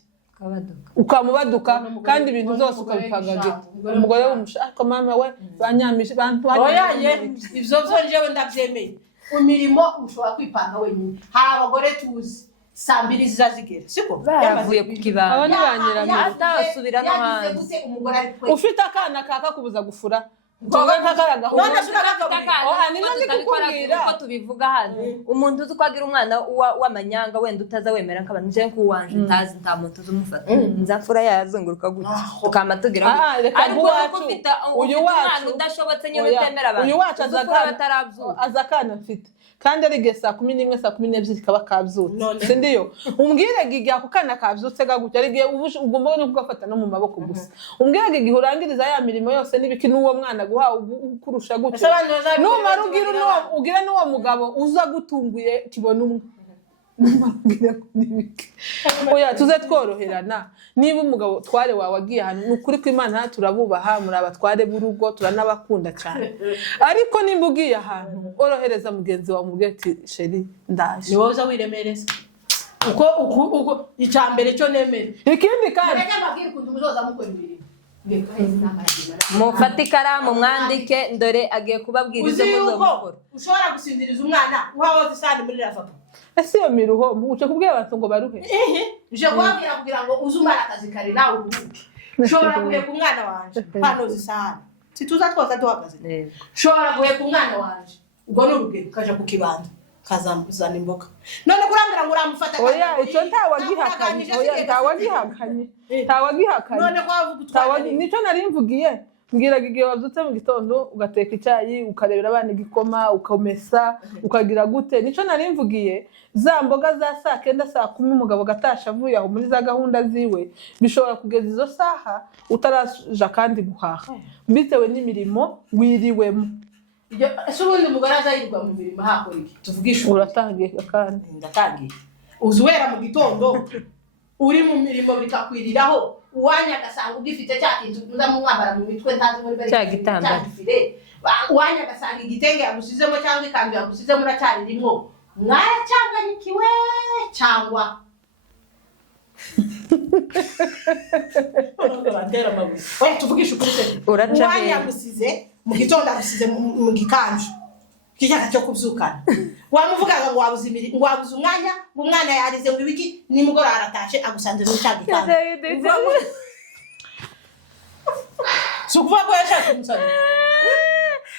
ukamubaduka kandi ibintu byose ukabipagagira umugore w'umushaka mama we banyamishe bantu oyaye ivyo njyewe ndabyemeye imirimo ushobora kwipanga wenyine hari abagore tuzi saa 2 zizazigera siko bavuye ku kibanda abo ni banyiramo atasubira no hanze umugore ari kwe ufite akana kaka kubuza gufura Tuwe ntakaraga ho. None shaka Oha nimaze kukubwira uko tubivuga hano. Umuntu uzi kwagira umwana w'amanyanga wenda utaza wemera nk'abantu nje kuwanje ntazi nta muntu uzumufata. Nzafura yazunguruka gutya. Tukama tugira. Ariko ufite uyu wacu udashobotse nyine utemera abantu. Uyu wacu azakana mfite. Kandi ari gesa 11 saa 12 kaba kabyutse. Sindiyo. Umbwire giga ku kana kabyutse gagutya ari giye ugomba no kugafata no mu maboko gusa. Umbwire giga urangiriza ya mirimo yose nibiki n'uwo mwana guha kurusha gutyo. Numara ugira n'uwo mugabo uza gutunguye kibona umwe. Oya tuze tworoherana niba umugabo tware wawe agiye hano nukuri ko Imana turabubaha muri abatware b'urugo turanabakunda cyane ariko nimba ugiye ahantu orohereza mugenzi wawe mubwire ati sheri ndaje ni wowe uza wiremereza uko icambere cyo nemere ikindi kandi reka mabwire kuntu muzoza mukora ibiri mufate ikaramu mwandike ndore agiye kubabwira izo muzokora ushobora gusindiriza umwana uhawe isani muri rafapa ese yo miruho uce kubwira abantu ngo baruhe je kwabwira kugira ngo uzumara akazi kare nawe uruhuke ushobora guheka umwana wanje hano zisana situza twose duhagaze ushobora guheka umwana wanje ubwo n'urugero kaja ku kibanda kazamuzana imboga none kurambira ngo uramufata oya icyo ntawagihakanye oya ntawagihakanye none kwavuga utwara nico nari mvugiye mbwiraga igihe wabyutse mu gitondo ugateka icyayi ukarebera abana igikoma ukomesa ukagira gute nico nari mvugiye za mboga za saa 9 saa 10 umugabo gatasha avuye aho muri za gahunda ziwe bishobora kugeza izo saha utaraja kandi guhaha bitewe n'imirimo wiriwemo ese ubundi umugore azayirirwa mu mirimo hakora iki tuvugisha uratangiye kandi ndatangiye uzuwera mu gitondo uri mu mirimo bikakwiriraho uwanya gasanga ugifite cya kintu uza mu mwambara mu mitwe ntazi muri bari cya gitambara uwanya gasanga igitenge yagusizemo cyangwa ikanzu yagusizemo uracyari rimwo mwaracanganyikiwe cyangwa oya tuvugisha ukuri se uwanya musize mu gitondo agusize mu gikanju kijaka cyo kubyukana wamuvugaga ngo wabuze umwanya ngo umwana yarize ngo ibiki nimugora aratashe agusanze mu cyagikana sukuva ko yashaka umusana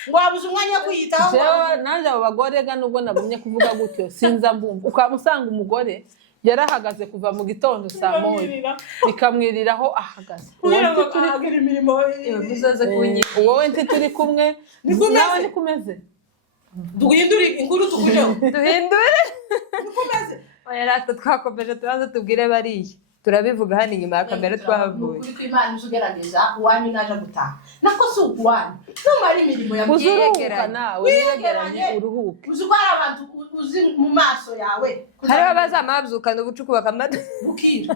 ngo wabuze umwanya kwiyitaho jewe nanje abo bagore ga nubwo nagumye kuvuga gutyo sinza mbumva ukamusanga umugore yarahagaze kuva mu gitondo saa 1 bikamwiriraho ahagaze turi imirimo muzoze kunyika wowe nti turi kumwe nawe ni kumeze duhindure inkuru tukujeho duhindure nikumeze oya rata twakomeje tubanze tubwire bariye turabivuga hano inyuma ya kamera twahavuye. Ukuri kw'Imana ugerageza uwanyu naje gutaha nako si uwanyu numara imirimo ya uzuruhuka nawe wiyegeranye uruhuke. uzi ko hari abantu uzi mu maso yawe hariho abazamabyukana ubucuku bakamata bukira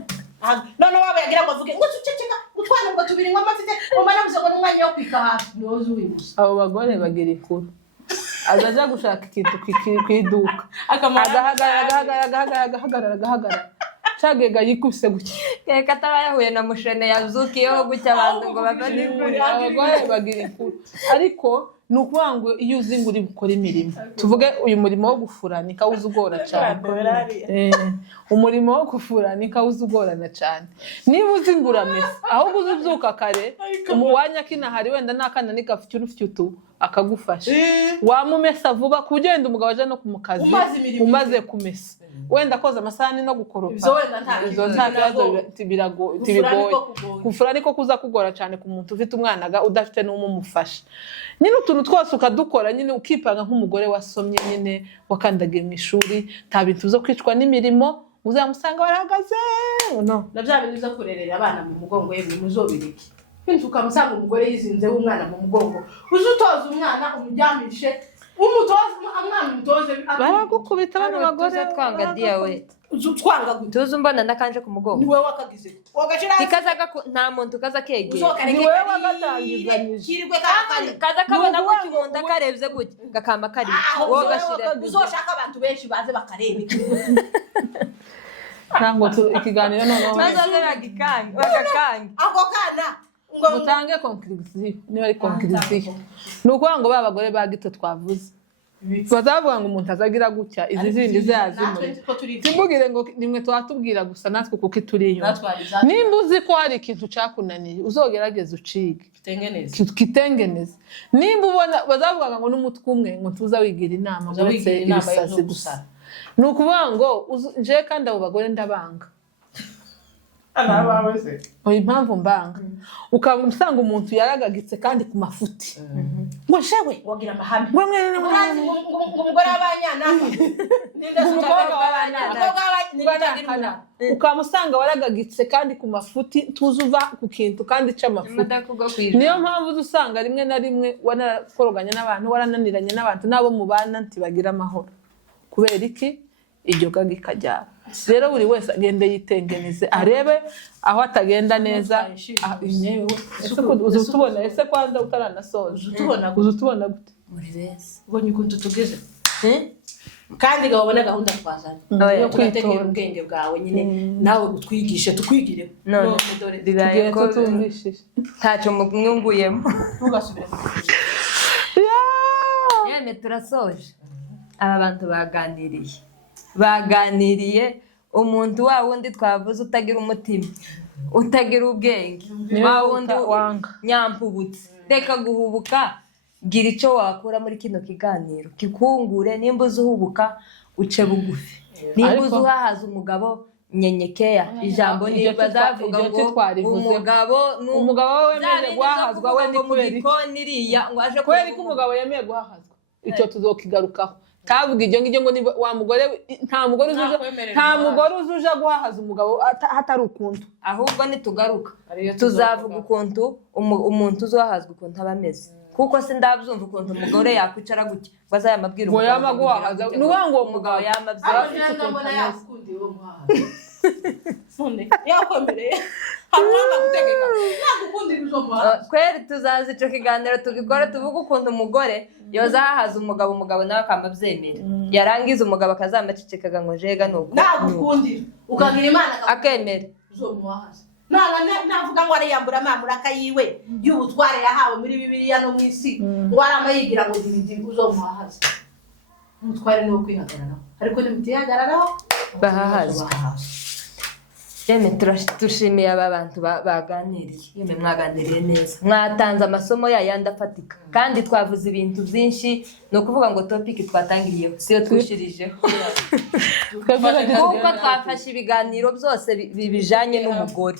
none waba yagira ngo avuge ngo tuceceka utwana ngo tubiri ngo amafite umara muze ngo n'umwanya wo kwika hafi nozo wibuza. Abo bagore bagira ikuru azaja gushaka ikintu kwiduka agahagarara cagega yikuse gutya keka ataba yahuye na mushene yazukiyeho gutya abantu ngo bava n'imvura. abagore bagira ikuru ariko ni ukuvuga ngo iyo uzi ngo uri gukora imirimo tuvuge uyu murimo wo gufura ni kawuzi ugora cyane umurimo wo gufura ni kawuzi ugorana cyane niba uzi ngo uramesa ahubwo uzi ubyuka kare umuwanya kinahari wenda n'akana n'igafyutu akagufasha wamumesa vuba ku buryo wenda umugabo aje no ku mukazi umaze kumesa wenda koza amasahani no gukoropa izo nta kibazo tibigoye gufura niko kuza kugora cyane ku muntu ufite umwana udafite n'umumufasha nyine utuntu twose ukadukora nyine ukipanga nk'umugore wasomye nyine wakandagiye mu ishuri nta bintu zo kwicwa n'imirimo uzamusanga barahagaze no na bya bintu zo kurerera abana mu mugongo ye muzobiriki kwintu ukamusanga umugore yizinze w'umwana mu mugongo uzutoza umwana umuryamishe umwana umutoze baragukubita bana bagore twanga diyawe twanga gute tuzi mbona nakanje ku mugongo niwe wakagize wagashira tikazaga nta muntu kaza kegera niwe wagatangizanyije kirwe kaza kabona ko kimuntu akarebye gutya gakama kari wowe gashira uzoshaka abantu benshi baze bakareba ntango ikiganiro noneho bazaze bagakanga ako kana mutange conclusion niba ari conclusion ni ukuvuga ngo ba bagore ba gito twavuze bazavuga ngo umuntu azagira gutya izi zindi zazimuri timugire ngo nimwe twatubwira gusa natwe kuko ituriyo nimba uzi ko hari ikintu cyakunaniye uzogerageza ucige kitengeneze nimba ubona bazavuga ngo n'umutwe umwe ngo tuza wigira inama uretse ibisazi gusa ni ukuvuga ngo nje kandi abo bagore ndabanga impamvu mbanga ukamusanga umuntu yaragagitse kandi ku mafuti ngo shewe wagira amahame ngo mwene umugore w'abanyana umukobwa w'abanyana ukamusanga waragagitse kandi ku mafuti tuzuva ku kintu kandi c'amafuti niyo mpamvu usanga rimwe na rimwe wanakoroganya n'abantu warananiranye n'abantu nabo mubana ntibagira amahoro kubera iki iryo gaga ikajyana rero buri wese agende yitengeneze arebe aho atagenda neza uzutubona ese kwanza utaranasoza uzutubona gute muri bese ubonye ukuntu tugeze kandi gabona gahunda twazanye yo kwitegera ubwenge bwawe nyine nawe gutwigishe tukwigire none tugiye tutumvishije ntacyo mwunguyemo ntugasubire yene turasoje aba bantu baganiriye umuntu wa wundi twavuze utagira umutima utagira ubwenge wa wundi nyampubutse reka guhubuka gira icyo wakura muri kino kiganiro kikungure nimba uzuhubuka uce bugufi nimba uzuhahaza umugabo nyenyekeya ijambo ni bazavuga ngo umugabo we yemeye guhahazwa we ni kubera ko umugabo yemeye guhahazwa icyo tuzokigarukaho kavuga ibyo ngibyo ngo wa mugore nta mugore uzuje guhahaza umugabo hatari ukuntu ahubwo nitugaruka tuzavuga ukuntu umuntu uzohahazwa ukuntu aba ameze kuko se ndabyumva ukuntu umugore yakwicara gutya ngo azayamabwira ngo yamaguhahaza ni uwo ngo umugabo yamabwira yakwemereye hamwanga gutegeka nagukundira uzo muhahaza kweri tuzaza ico kiganiro tugikora tuvuga ukuntu umugore yoza hahaza umugabo nawe akamabyemera yarangiza umugabo akazamacecekaga ngo jega nuko nagukundira ukagira imana akemera uzo muhahaza navuga ngo ariyambura amamuraka yiwe y'ubutware yahawe muri Bibiliya no mu isi ngo arayigira ngo dibidi uzo muhahaza umutware ni wo kwihagararaho ariko nimutihagararaho bahahaza yeme turashimiye aba bantu baganiriye yeme mwaganiriye neza mwatanze amasomo yayandi afatika kandi twavuze ibintu byinshi no kuvuga ngo topic twatangiriyeho siyo twishirijeho kuko twafashe ibiganiro byose bibijanye n'umugore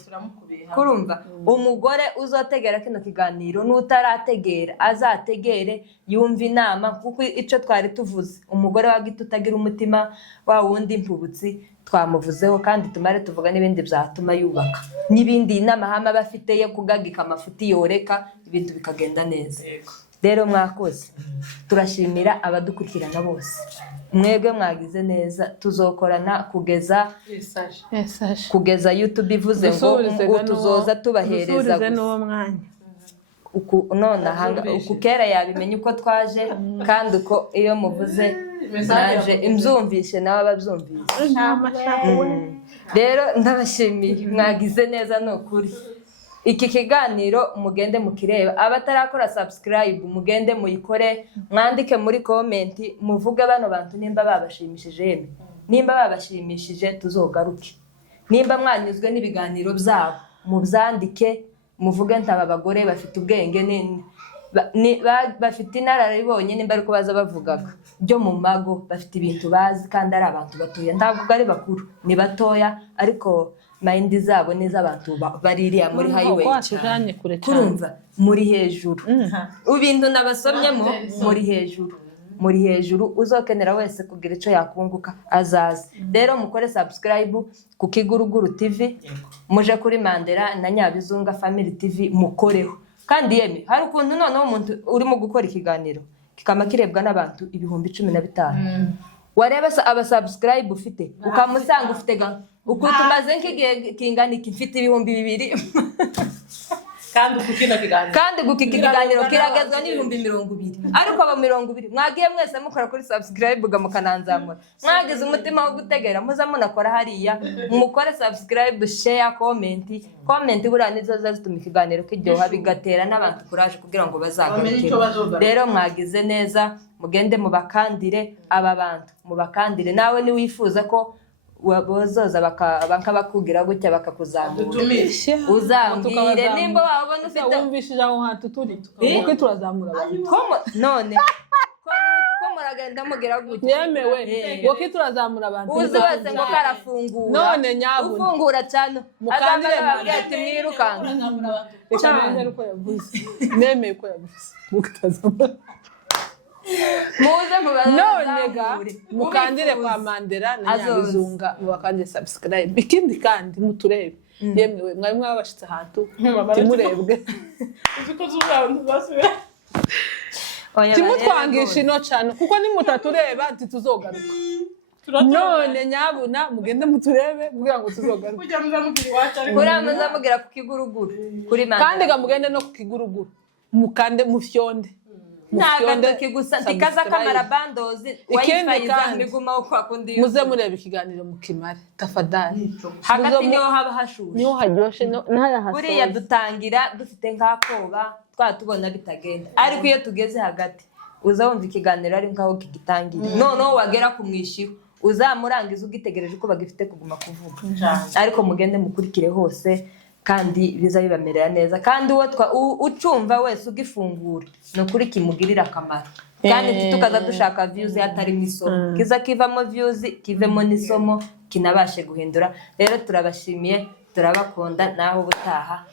kurumva umugore uzotegera kino kiganiro n'utarategera azategere yumva inama kuko ico twari tuvuze umugore wa Gito utagira umutima wa wundi impubutsi twamuvuzeho kandi tumare tuvuga n'ibindi byatuma yubaka n'ibindi inamahama bafite yo kugagika amafuti yoreka ibintu bikagenda neza. Rero mwakoze turashimira abadukurikirana bose mwebwe mwagize neza tuzokorana kugeza YouTube ivuze ngo tuzoza tubahereza uku kera yabimenye uko twaje kandi uko iyo muvuze naje imbyumvishe nawe ababyumvishe. Rero ndabashimiye mwagize neza n'ukuri iki kiganiro mugende mukireba abatarakora subscribe mugende muyikore mwandike muri comment muvuge bano bantu nimba babashimishije yeme nimba babashimishije tuzogaruke nimba mwanyuzwe n'ibiganiro byabo mubyandike muvuge ntaba bagore bafite ubwenge bafite inararibonye nimba ariko baza bavugaga byo mu mago bafite ibintu bazi kandi ari abantu batoya ndavuga ari bakuru ni batoya ariko mind zabo neza abantu baririya muri highway cyane kurumva muri hejuru ubintu nabasomyemo muri hejuru uzokenera wese kugira ico yakunguka azaza. Rero mukore subscribe ku Kiguruguru TV muje kuri Mandela na Nyabizunga Family TV mukoreho kandi yeme hari ukuntu noneho umuntu urimo gukora ikiganiro kikama kirebwa n'abantu 15,000 wareba aba subscribe ufite ukamusanga ufite uko tumaze nk'igihe kingana iki mfite 2,000 kandi gukikiganiro kiragazwa n'20,000 ariko aba 20,000 mwagiye mwese mukora kuri subscribe mukananzamura mwagize umutima wo gutegera muza munakora hariya mukore subscribe share comment buriya nizo zituma ikiganiro kiryoha bigatera n'abantu courage kugira ngo bazagaruke. Rero mwagize neza mugende mubakandire aba bantu mubakandire nawe ni wifuza ko wabozoza bakabakubwira gutya bakakuzamura uzambire nimba wabona ufite wumvishije aho hantu turi uko turazamura abantu none ko muragenda mugira gutya yemewe uko turazamura abantu uzibaze ngo karafungura none nyabuna ufungura cyane mukandire ati mwirukanga cyane uko yavuze nemeye ko yavuze mukutazamura muze nonega mukandire kwa Mandela na Nyabizunga mubakandire subscribe ikindi kandi muturebe yemwe mwari mwabashitse ahantu timurebwe uziko z'ubantu basubira timutwangisha ino cyane kuko nimutatureba ntituzogaruka none nyabuna mugende muturebe kugira ngo tuzogaruke kujya muzamugira iwacu ariko muzamugira ku Kiguruguru kuri Mandela kandi gamugende no ku Kiguruguru mukande mufyonde ntago kigusa tikaza kamera bandozi wifi izamiguma ukwa kundi muze mureba ikiganiro mukimare tafadhali hagati niho haba hashushe niho haryoshe n'ahahasose buriya dutangira dufite nkakoba twatubona bitagenda ariko iyo tugeze hagati uzawumva ikiganiro ari nkaho kigitangira noneho wagera kumwishiro uzamurangiza ugitegereje uko bagifite kuguma kuvuga ariko mugende mukurikire hose kandi biza bibamerera neza kandi ucumva wese ugifungura no kuri kimugirira akamaro kandi tukaza dushaka views hatari misomo kiza kivamo views kivemo nisomo kinabashe guhindura. Rero turabashimiye turabakunda naho ubutaha